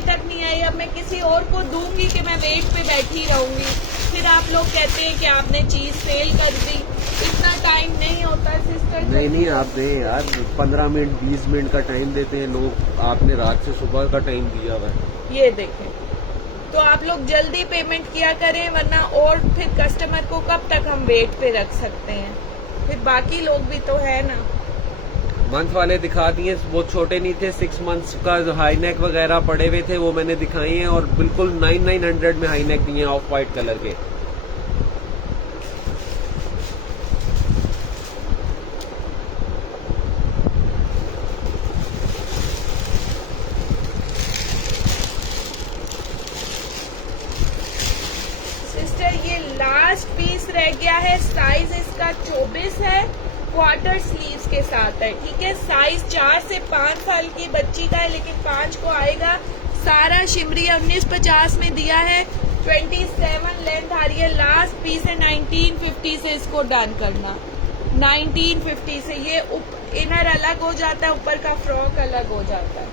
तक नहीं आई। अब मैं किसी और को दूंगी कि मैं वेट पे बैठी रहूंगी, फिर आप लोग कहते हैं कि आपने चीज सेल कर दी। इतना टाइम नहीं होता सिस्टर। नहीं आप दें यार, 15 मिनट 20 मिनट का टाइम देते हैं लोग, आपने रात से सुबह का टाइम दिया हुआ है। ये देखें, तो आप लोग जल्दी पेमेंट किया करें, वरना और फिर कस्टमर को कब तक हम वेट पे रख सकते हैं, फिर बाकी लोग भी तो है ना। मंथ वाले दिखा दिए, वो छोटे नहीं थे, 6 मंथ्स का हाई नेक वगैरह पड़े हुए थे, वो मैंने दिखाए हैं, और बिल्कुल 9900 में हाई नेक दिए हैं ऑफ वाइट कलर के। सिस्टर ये लास्ट पीस रह गया है, साइज इसका 24 है, क्वार्टर स्लीव्स के साथ है, ठीक है। साइज 4 से 5 साल की बच्ची का है, लेकिन 5 को आएगा। सारा शिमरी 1950 में दिया है, 27 लेंथ आ रही है, लास्ट पीस है। 1950 से इसको डन करना, 1950 से। ये इनर अलग हो जाता है, ऊपर का फ्रॉक अलग हो जाता है।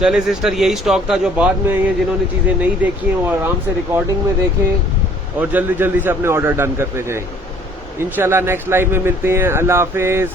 चले सिस्टर, यही स्टॉक था जो बाद में आई है। जिन्होंने चीजें नहीं देखी हैं वो आराम से रिकॉर्डिंग में देखें और जल्दी जल्दी से अपने ऑर्डर डन करते जाएं। इंशाल्लाह नेक्स्ट लाइव में मिलते हैं। अल्लाह हाफिज।